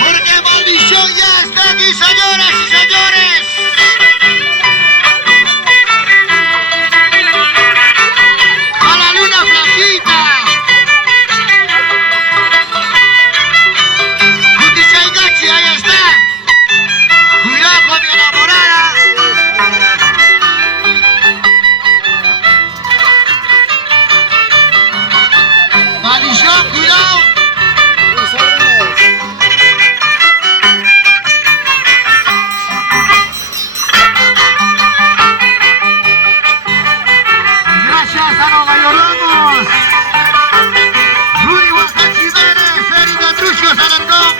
Porque Maldición ya está aquí, señoras y señores. A la luna flaquita. Gachi, ahí está. Cuidado con mi enamorada. Maldición, cuidado. Gracias a los mayordomos. Rudy Huacachi Vélez, Erika Trucio Salarcón.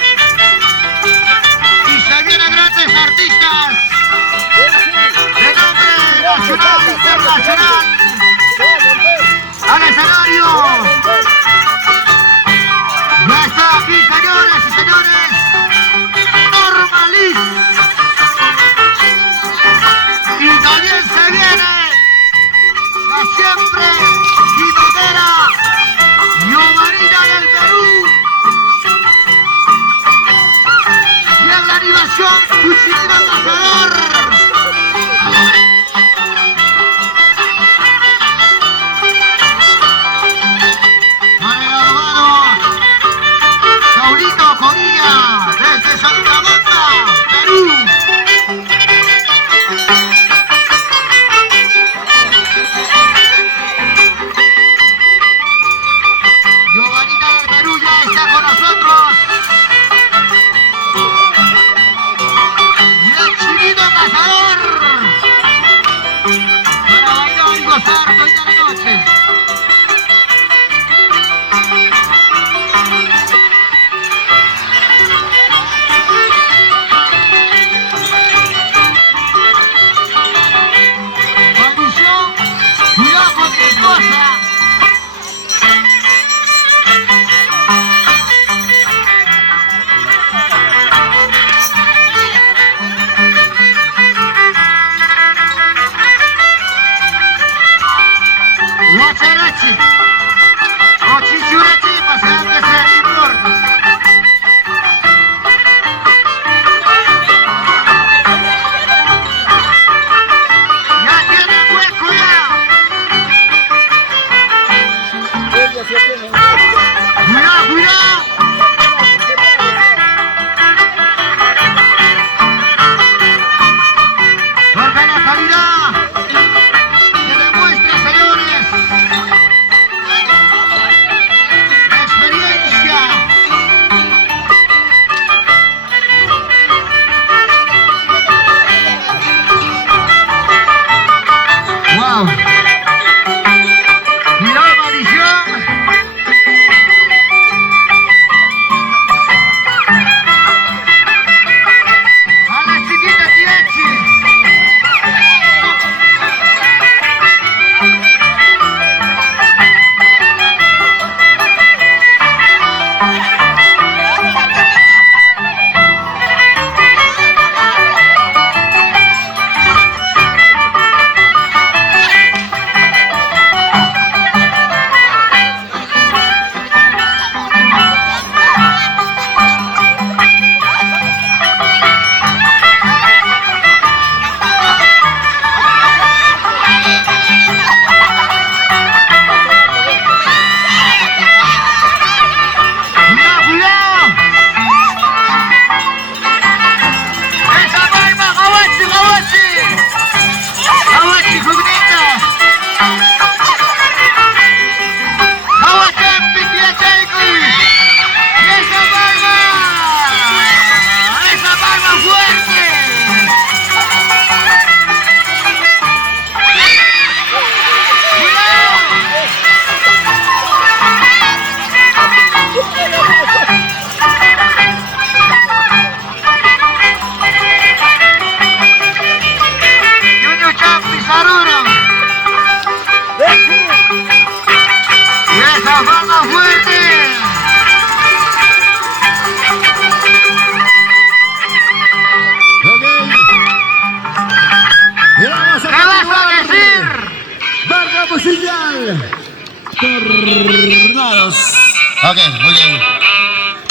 Y se vienen grandes artistas de nombre nacional e internacional al escenario. Ya está aquí, señores y señores, Normaliz. Y también se viene la siempre guitarrera Yomarina del Perú. Y en la animación, Cuchillero Cazador. Manera Romano, Saulito Corilla, desde Santa Marta, Perú. Giovanita del Perú ya está con nosotros. Y el Chinito Cazador. Para bailar y gozar hoy de la noche. Maldición, cuidado con mi esposa. Guacharachi, o chichurachi, pasa que sea ni importa. Ya tienen hueco ya. Cuidado, cuidado. Porque la calidad que demuestra, señores, la experiencia. Wow. Cuidado, Maldición. A la chiquita Tiechi. Cuidado, cuidado. Ok, muy bien.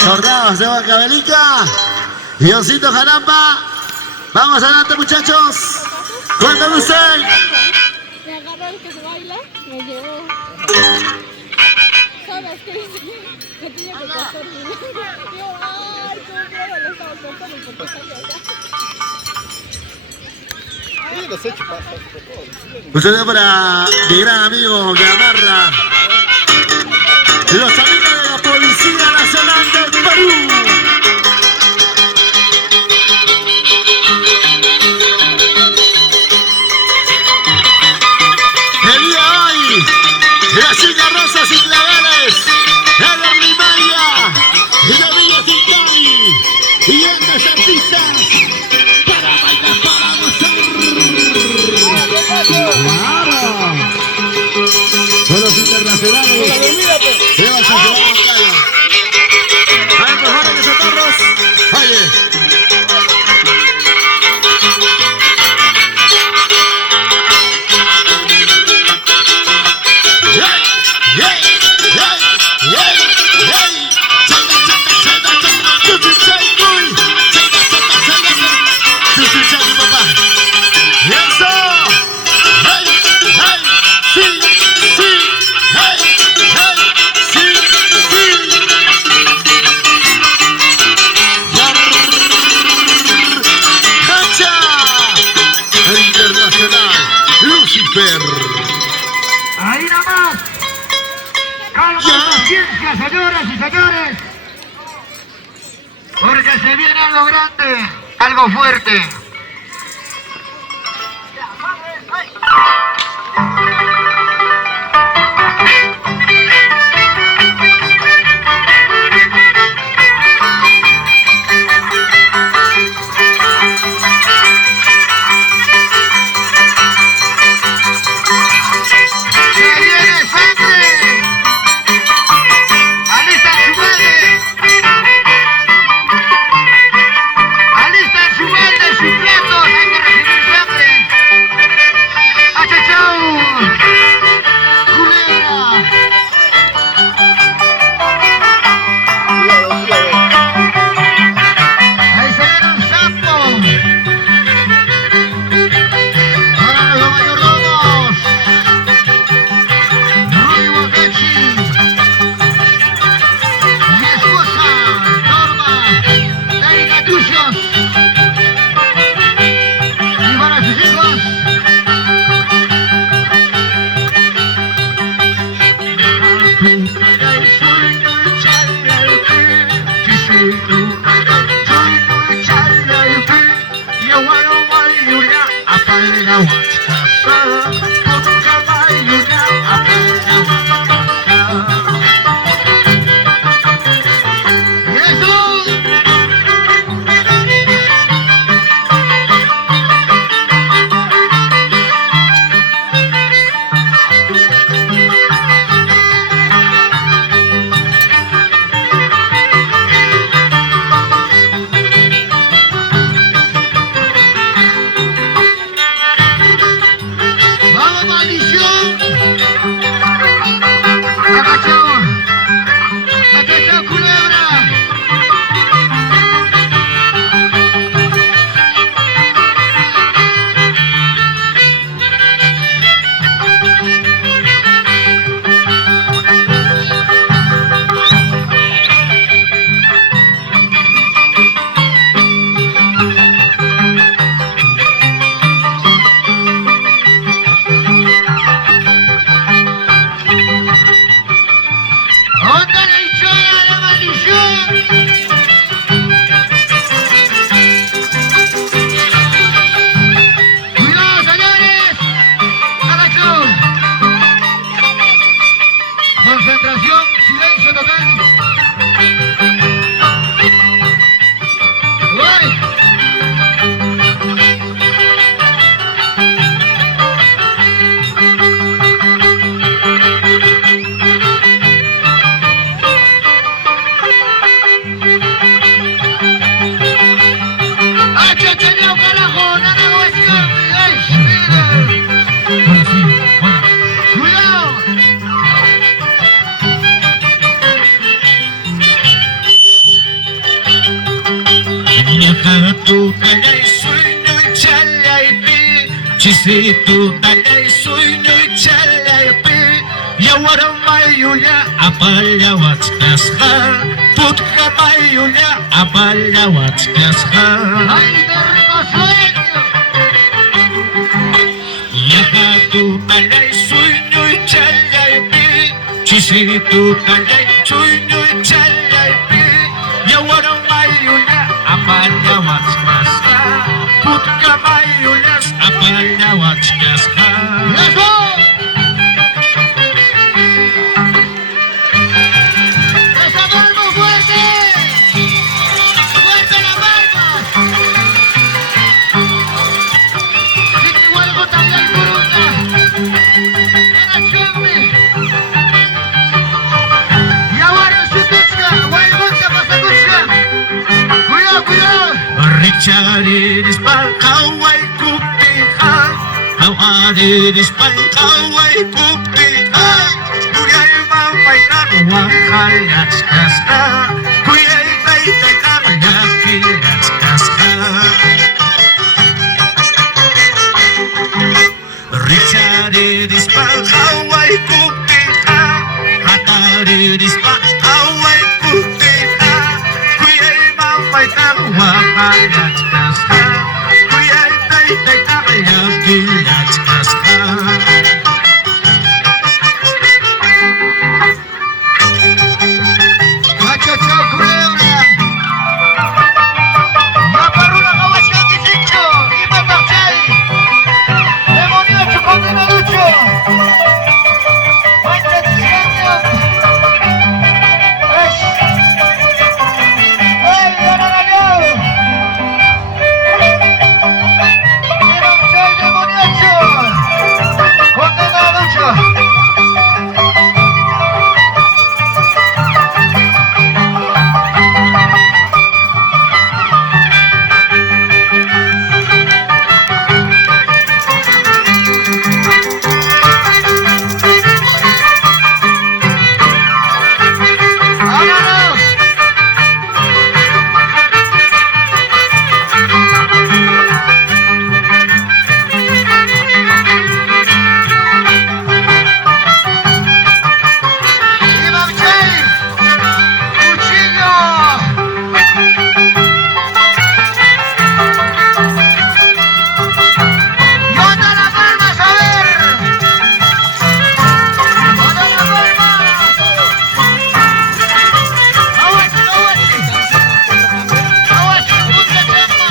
Sorteados de Huancavelica y Osito Jaramba. Vamos adelante, muchachos. Cuando gusten. Me agarró el que se baila, me llevó. ¿Sabes qué hice? Que tenía que cortar dinero. Yo, ay, cómo miedo, lo estaba cortando porque salía allá. Sí, los he hecho pasar por todo. Un saludo para mi gran amigo Gamarra. Los amigos de la Policía Nacional del Perú. El día de hoy, las chicas rosas y claveles, el Orlimaya y la Villa Tintay y grandes artistas para bailar, para gozar. ¡Claro! Son los internacionales. ¿Qué vas a llevar, Moncayo? A ver, por favor, que se torros. Oye. Ahí nomás. Calma y paciencia, señoras y señores. Porque se viene algo grande, algo fuerte. Alistan su balde, su Nyakatu talay suinoy chalay pi Chisitu talay suinoy chalay pi Yawaram mayuya apalawats kasha Putka mayuya apalawats kasha ¡Ay, qué rico sueño! Nyakatu talay suinoy chalay pi Chisitu talay suinoy chalay pi Yawaram mayuya apalawats kasha Putka mayuya apalawats kasha ¡Eso! ¡Esa palma fuerte! ¡Fuerte las palmas! ¡Sí que igual también Burundi! ¡Era chumbi! ¡Y ahora su tuchka! ¡Guaygunta pasa tuchka! ¡Cuidado, cuidado! Richardis palkaway kuptiha Hawadis palkaway kuptiha Kuyay mamay nakawakalyats kasha Kuyay taytay nakayakilats kasha Richardis palkaway kuptiha Hataridis palkaway kuptiha Kuyay mamay nakawakalyats kasha Kuyay taytay nakayakilats kasha ¡Macho chao, culebra! ¡Ya paró la caballo que se echó! ¡Y matarchay! ¡Demonio chupando en el lucho! ¡Mancha chileño! ¡Ay, ganarán! ¡Mira un chay demonio! ¡Condena la lucha! ¡Vámonos! ¡Viva Michel! ¡Cuchillo! ¡Y onda las palmas, a ver! ¡Onda las palmas! ¡Aguachi, aguachi! ¡Aguachi, puta chamba!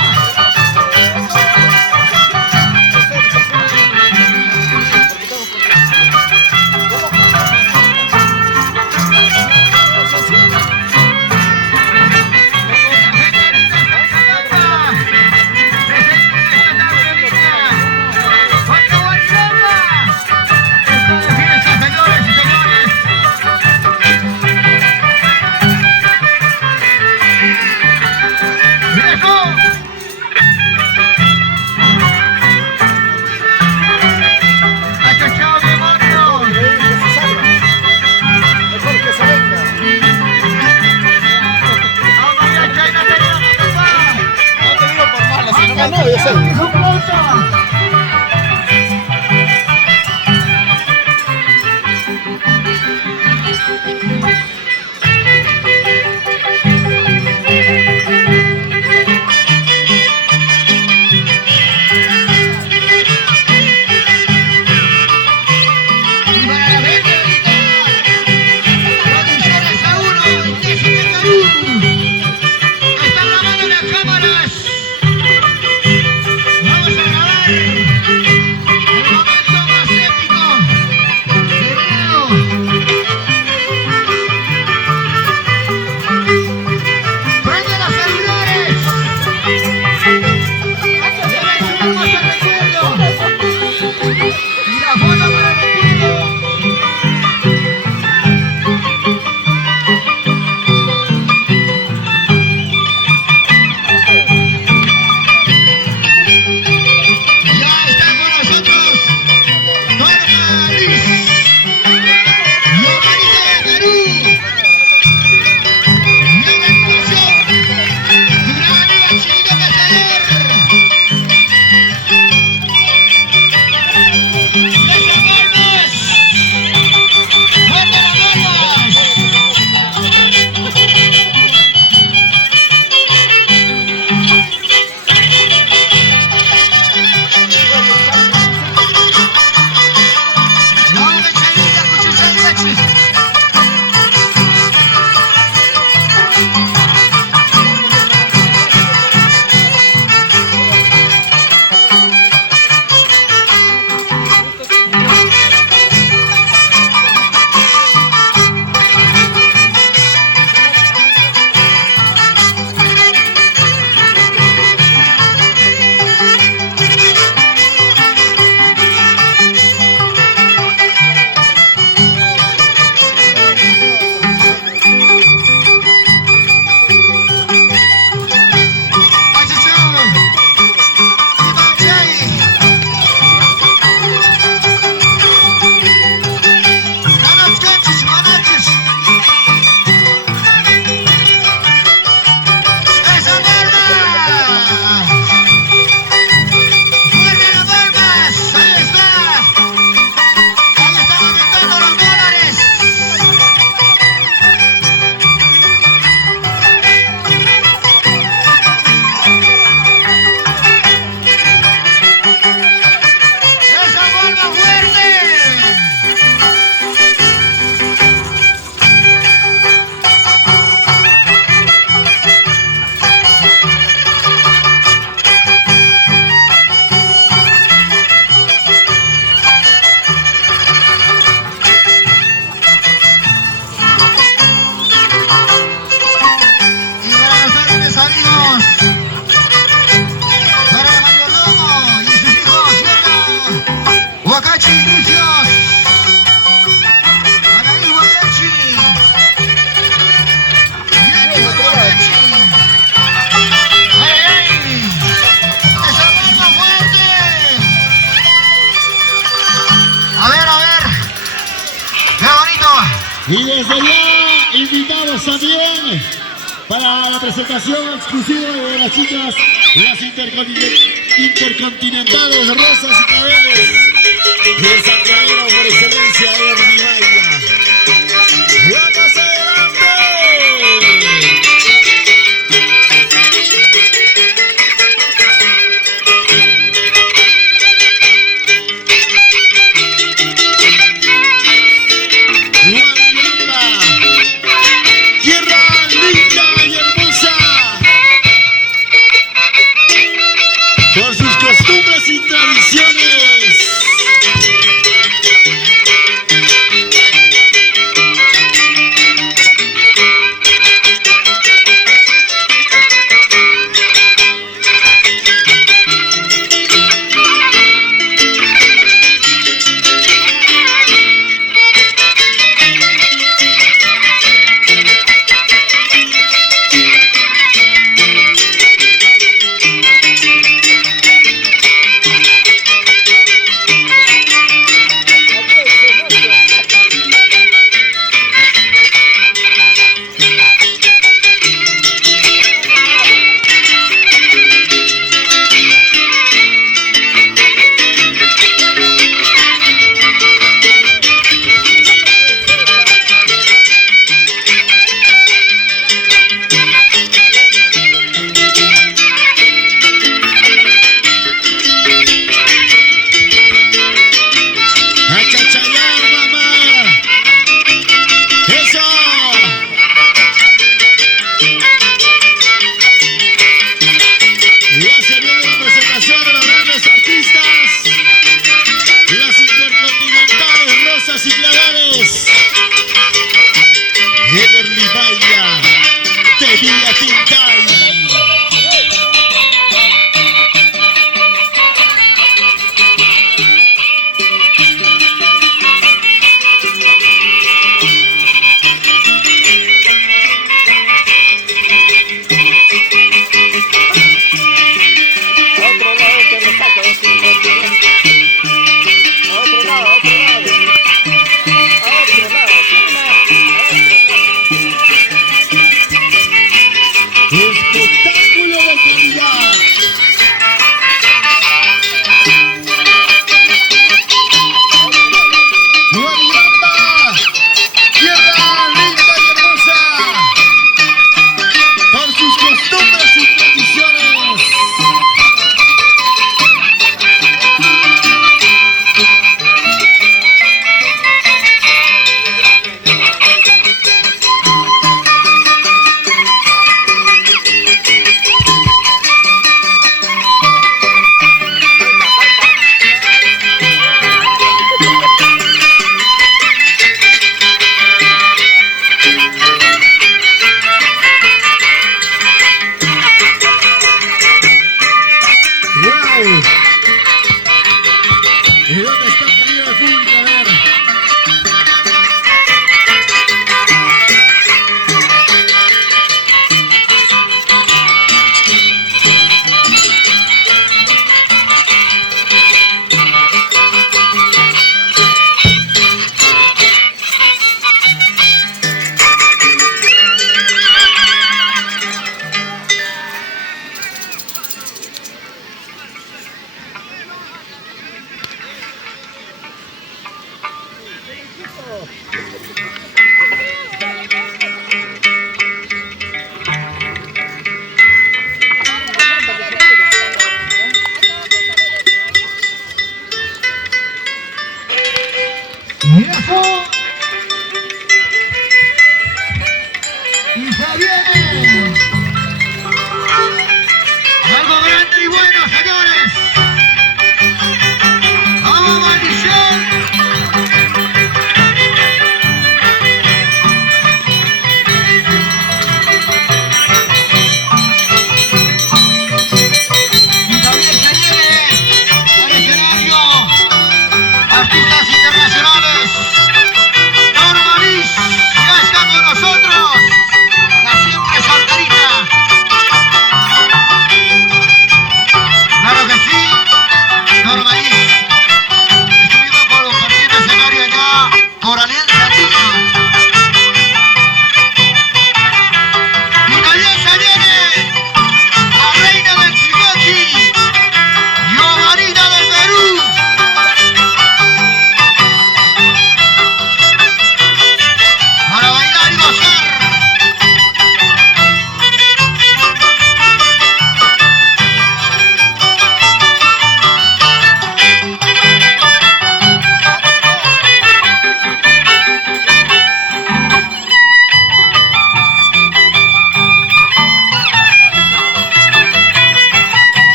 Mejor que se venga. No te digo por malo, sino más no, yo sé. Y para la gente Producciones a uno, Déjeme Perú. Están grabando las cámaras. Desde ya invitamos también para la presentación exclusiva de las chicas, las intercontinentales Rosas y Claveles y el santiaguero por excelencia Ernie Vaya. ¡Vamos adelante! Por sus costumbres y tradiciones. Yes.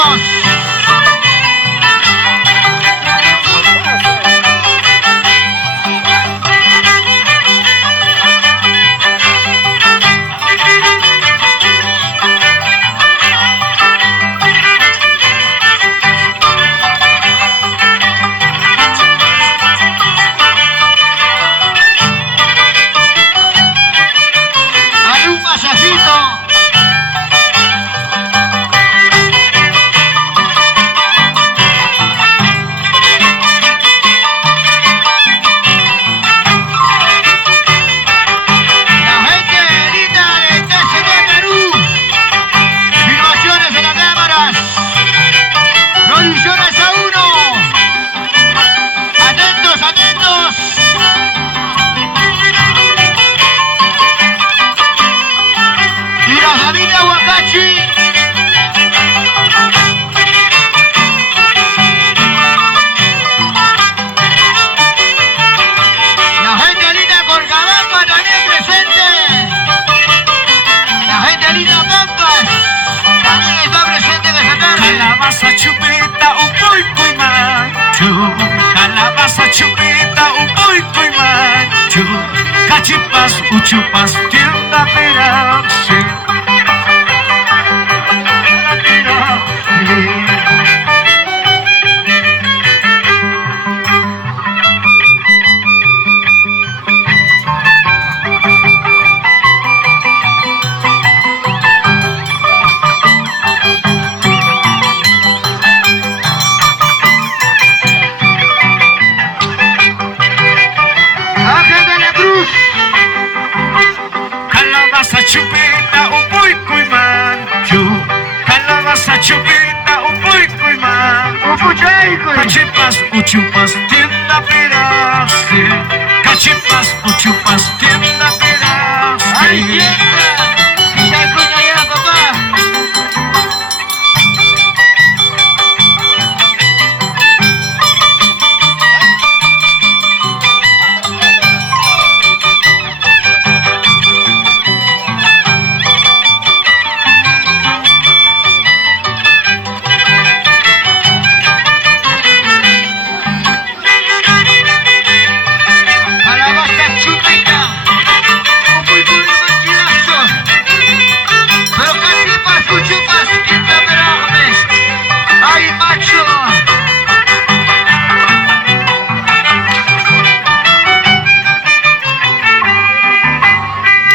vamos. Hay un masajito. La gente linda de TCD Perú. Filmaciones en las cámaras. Producciones a uno. Atentos, atentos. Y la familia Huacachi. La gente linda de Corcabamba también presente. La gente linda de Pampas también está presente en esta tarde. Calabaza chupeta, un poco y macho. Calabaza chupeta, un poco y macho. Cachipas, uchupas, tienda perarse. Ángel de la Cruz. Calabaza chupeta, un poco y macho. Calabaza chupeta, un poco y macho. Upuchaico. Cachipas, uchupas, tienda perarse. Cachipas, uchupas, tienda ¡Ay, perarse. tienda! Chaico ya, papá. Calabaza chupeta. Un pulpul manchilazo. Pero cachipas, uchupas, tienda perarme. ¡Ay, macho!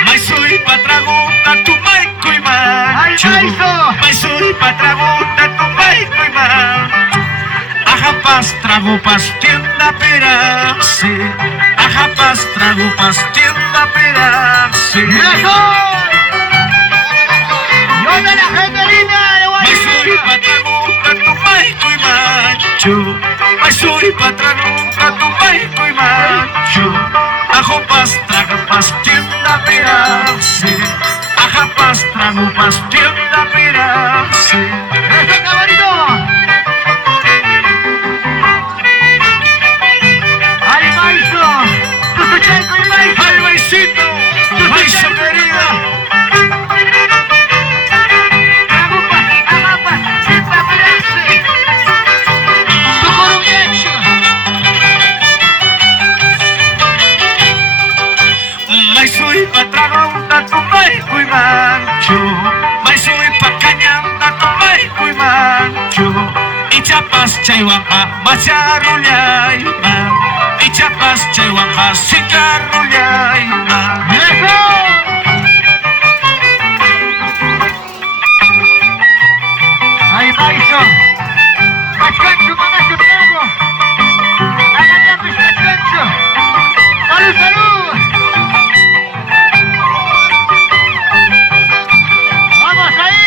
Maizo y patragonta, tu maico y macho. ¡Ay, maizo! Maizo y patragonta, tu maico y macho. Ajapas, tragopas, tienda perarse. Ajapas, tragopas, tienda perarse. ¡Eso! ¡Yo de la gente linda de Maizo y Guadalajara! patragonta, tu maico y macho. Maizo y patragonta, tu maico y macho. Ajopas, tragopas, tienda perarse. Ajapas, tragopas, tienda perarse. ¡Eso, camarito! ¡Ay, maizo! ¡Tu chaico y maizo! ¡Ay, maicito! ¡Maizo querida! Agupas, agapas, tienda perarse. ¡Tu coruñacho! Maizo y patragonta, tu maico y macho. Maizo y pacañanta, tu maico y macho. Y chapas, chayhuaca, macharrullaima. Y chapas, chayhuaca, sicarrullaima. ¡Eso! ¡Ay, maizo! ¡Mascancho, manacho, trago! ¡Háganle pues, mascancho! ¡Salud, salud! ¡Vamos ahí!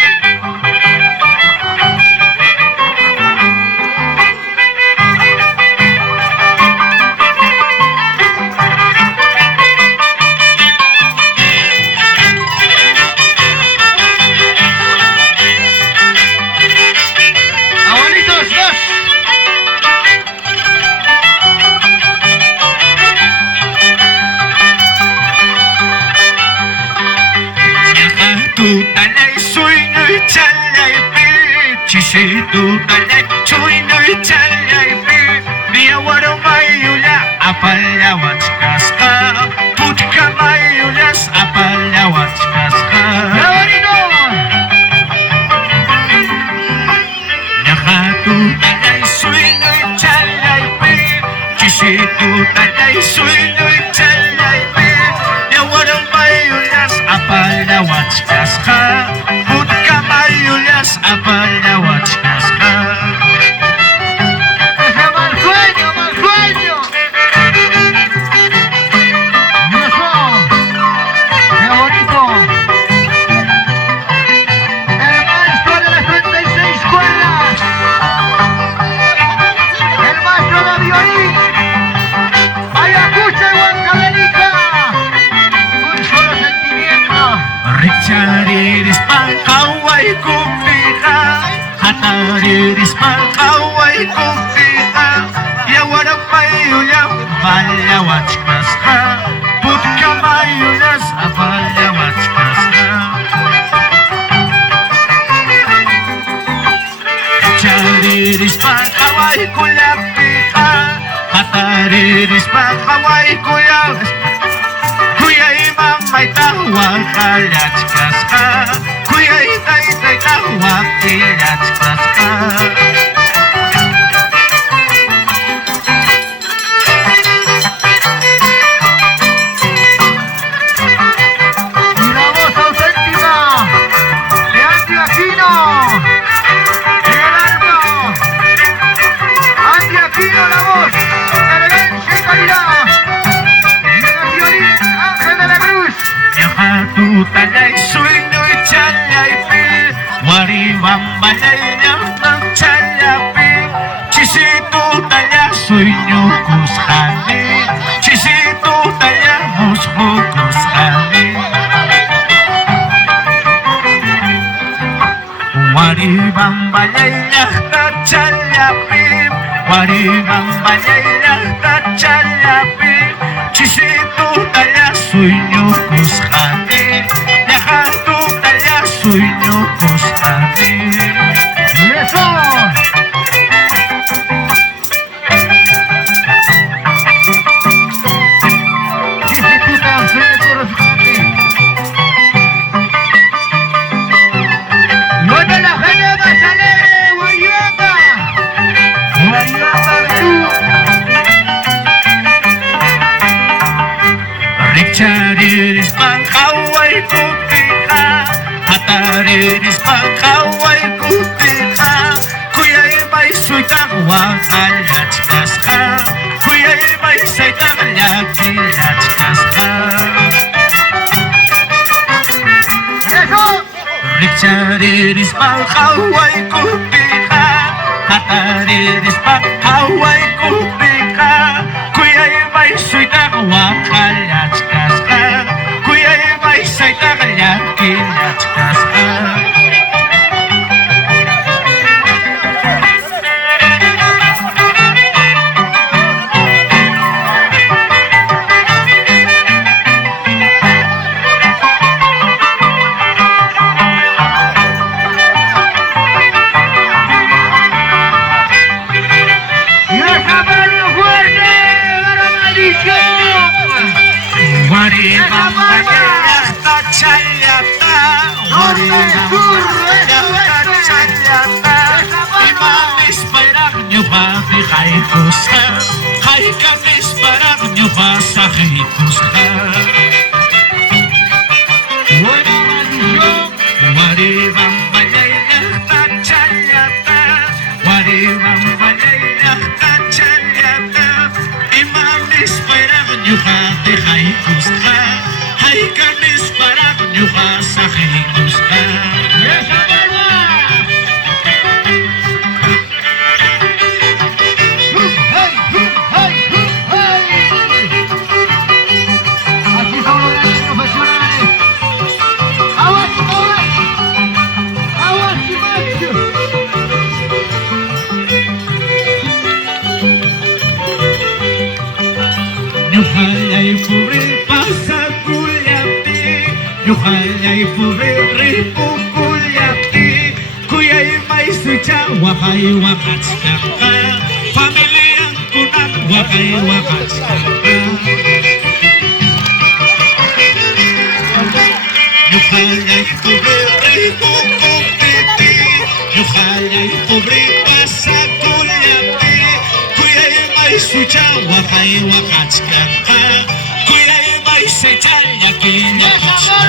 chisitu talay chuynoy chalaypi Diawaro mayulla apallawachkasqa Putka mayullas apallawachkasqa Ñaqatu talay suynoy chalaypi Chisitu talay suynoy chalaypi Diawaro mayullas apallawachkasqa Putka mayullas apallawachkasqa Richariris pangkaway kumpiha Hatariris pangkaway kumpiha Yawarang mayulang palyawachkasqa Putka mayulas apalyawachkasqa Richariris pangkaway kulampiha Hatariris pangkaway kulampiha May tawag kalyachkasqa Kuya itay tawag kilyachkasqa Y la voz auténtica de Andy Aquino en el arma. Andy Aquino, la voz, elegancia y calidad. Y en el violín, Ángel de la Cruz. Ñaqatu talay suynoy chalaypi Waribang balay niyang chalaypi Chisitu talya suyno kushani Chisitu talya musho kushani Waribang balay niyang chalaypi Waribang balay niyang chalaypi Chisitu talya suyno kushani Ñaqatu talya suyno kushani Y eso. Dice tú tan sueño corresponde. Y otra la gente más alegre, Guayuanga. Guayuanga, Perú. Richariris pangkaway kumpiha Hatariris pangkaway kumpiha Kuya'y may suytang wakalyachkasqa Kuya'y may saytang lakilyachkasqa Eso. Richariris pangkaway kumpiha Hatariris pangkaway kumpiha Kuya'y may suytang wakalyachkasqa Kuya'y may saytang lakilyachkasqa Y esa mano fuerte, la maldición. Waribang balay chalyata Waribang balay chalyata Imamis parang nyo ba di kay kusa Kay kamis parang nyo ba sa kay kusa Buena maldición. Waribang balay chalyata Waribang balay chalyata Imamis parang nyo ba di kay kusa Kay kamis parang nyo ba sa kay kusa Y esa mano. Hey, hey, hey. Así son los grandes profesionales. Aguas, aguas. Aguas y macho. Nyuhalay puri pasa kulyati Nyuhalay puri ripu kulyati Kuya'y may suicha wakay wakachka familia kunak wakay wakachka Yuhalay kubri kukumpiti Yuhalay kubri pasa kuyapi Kuyay may suicha wakay wakachka Kuyay may secha yakin yakachka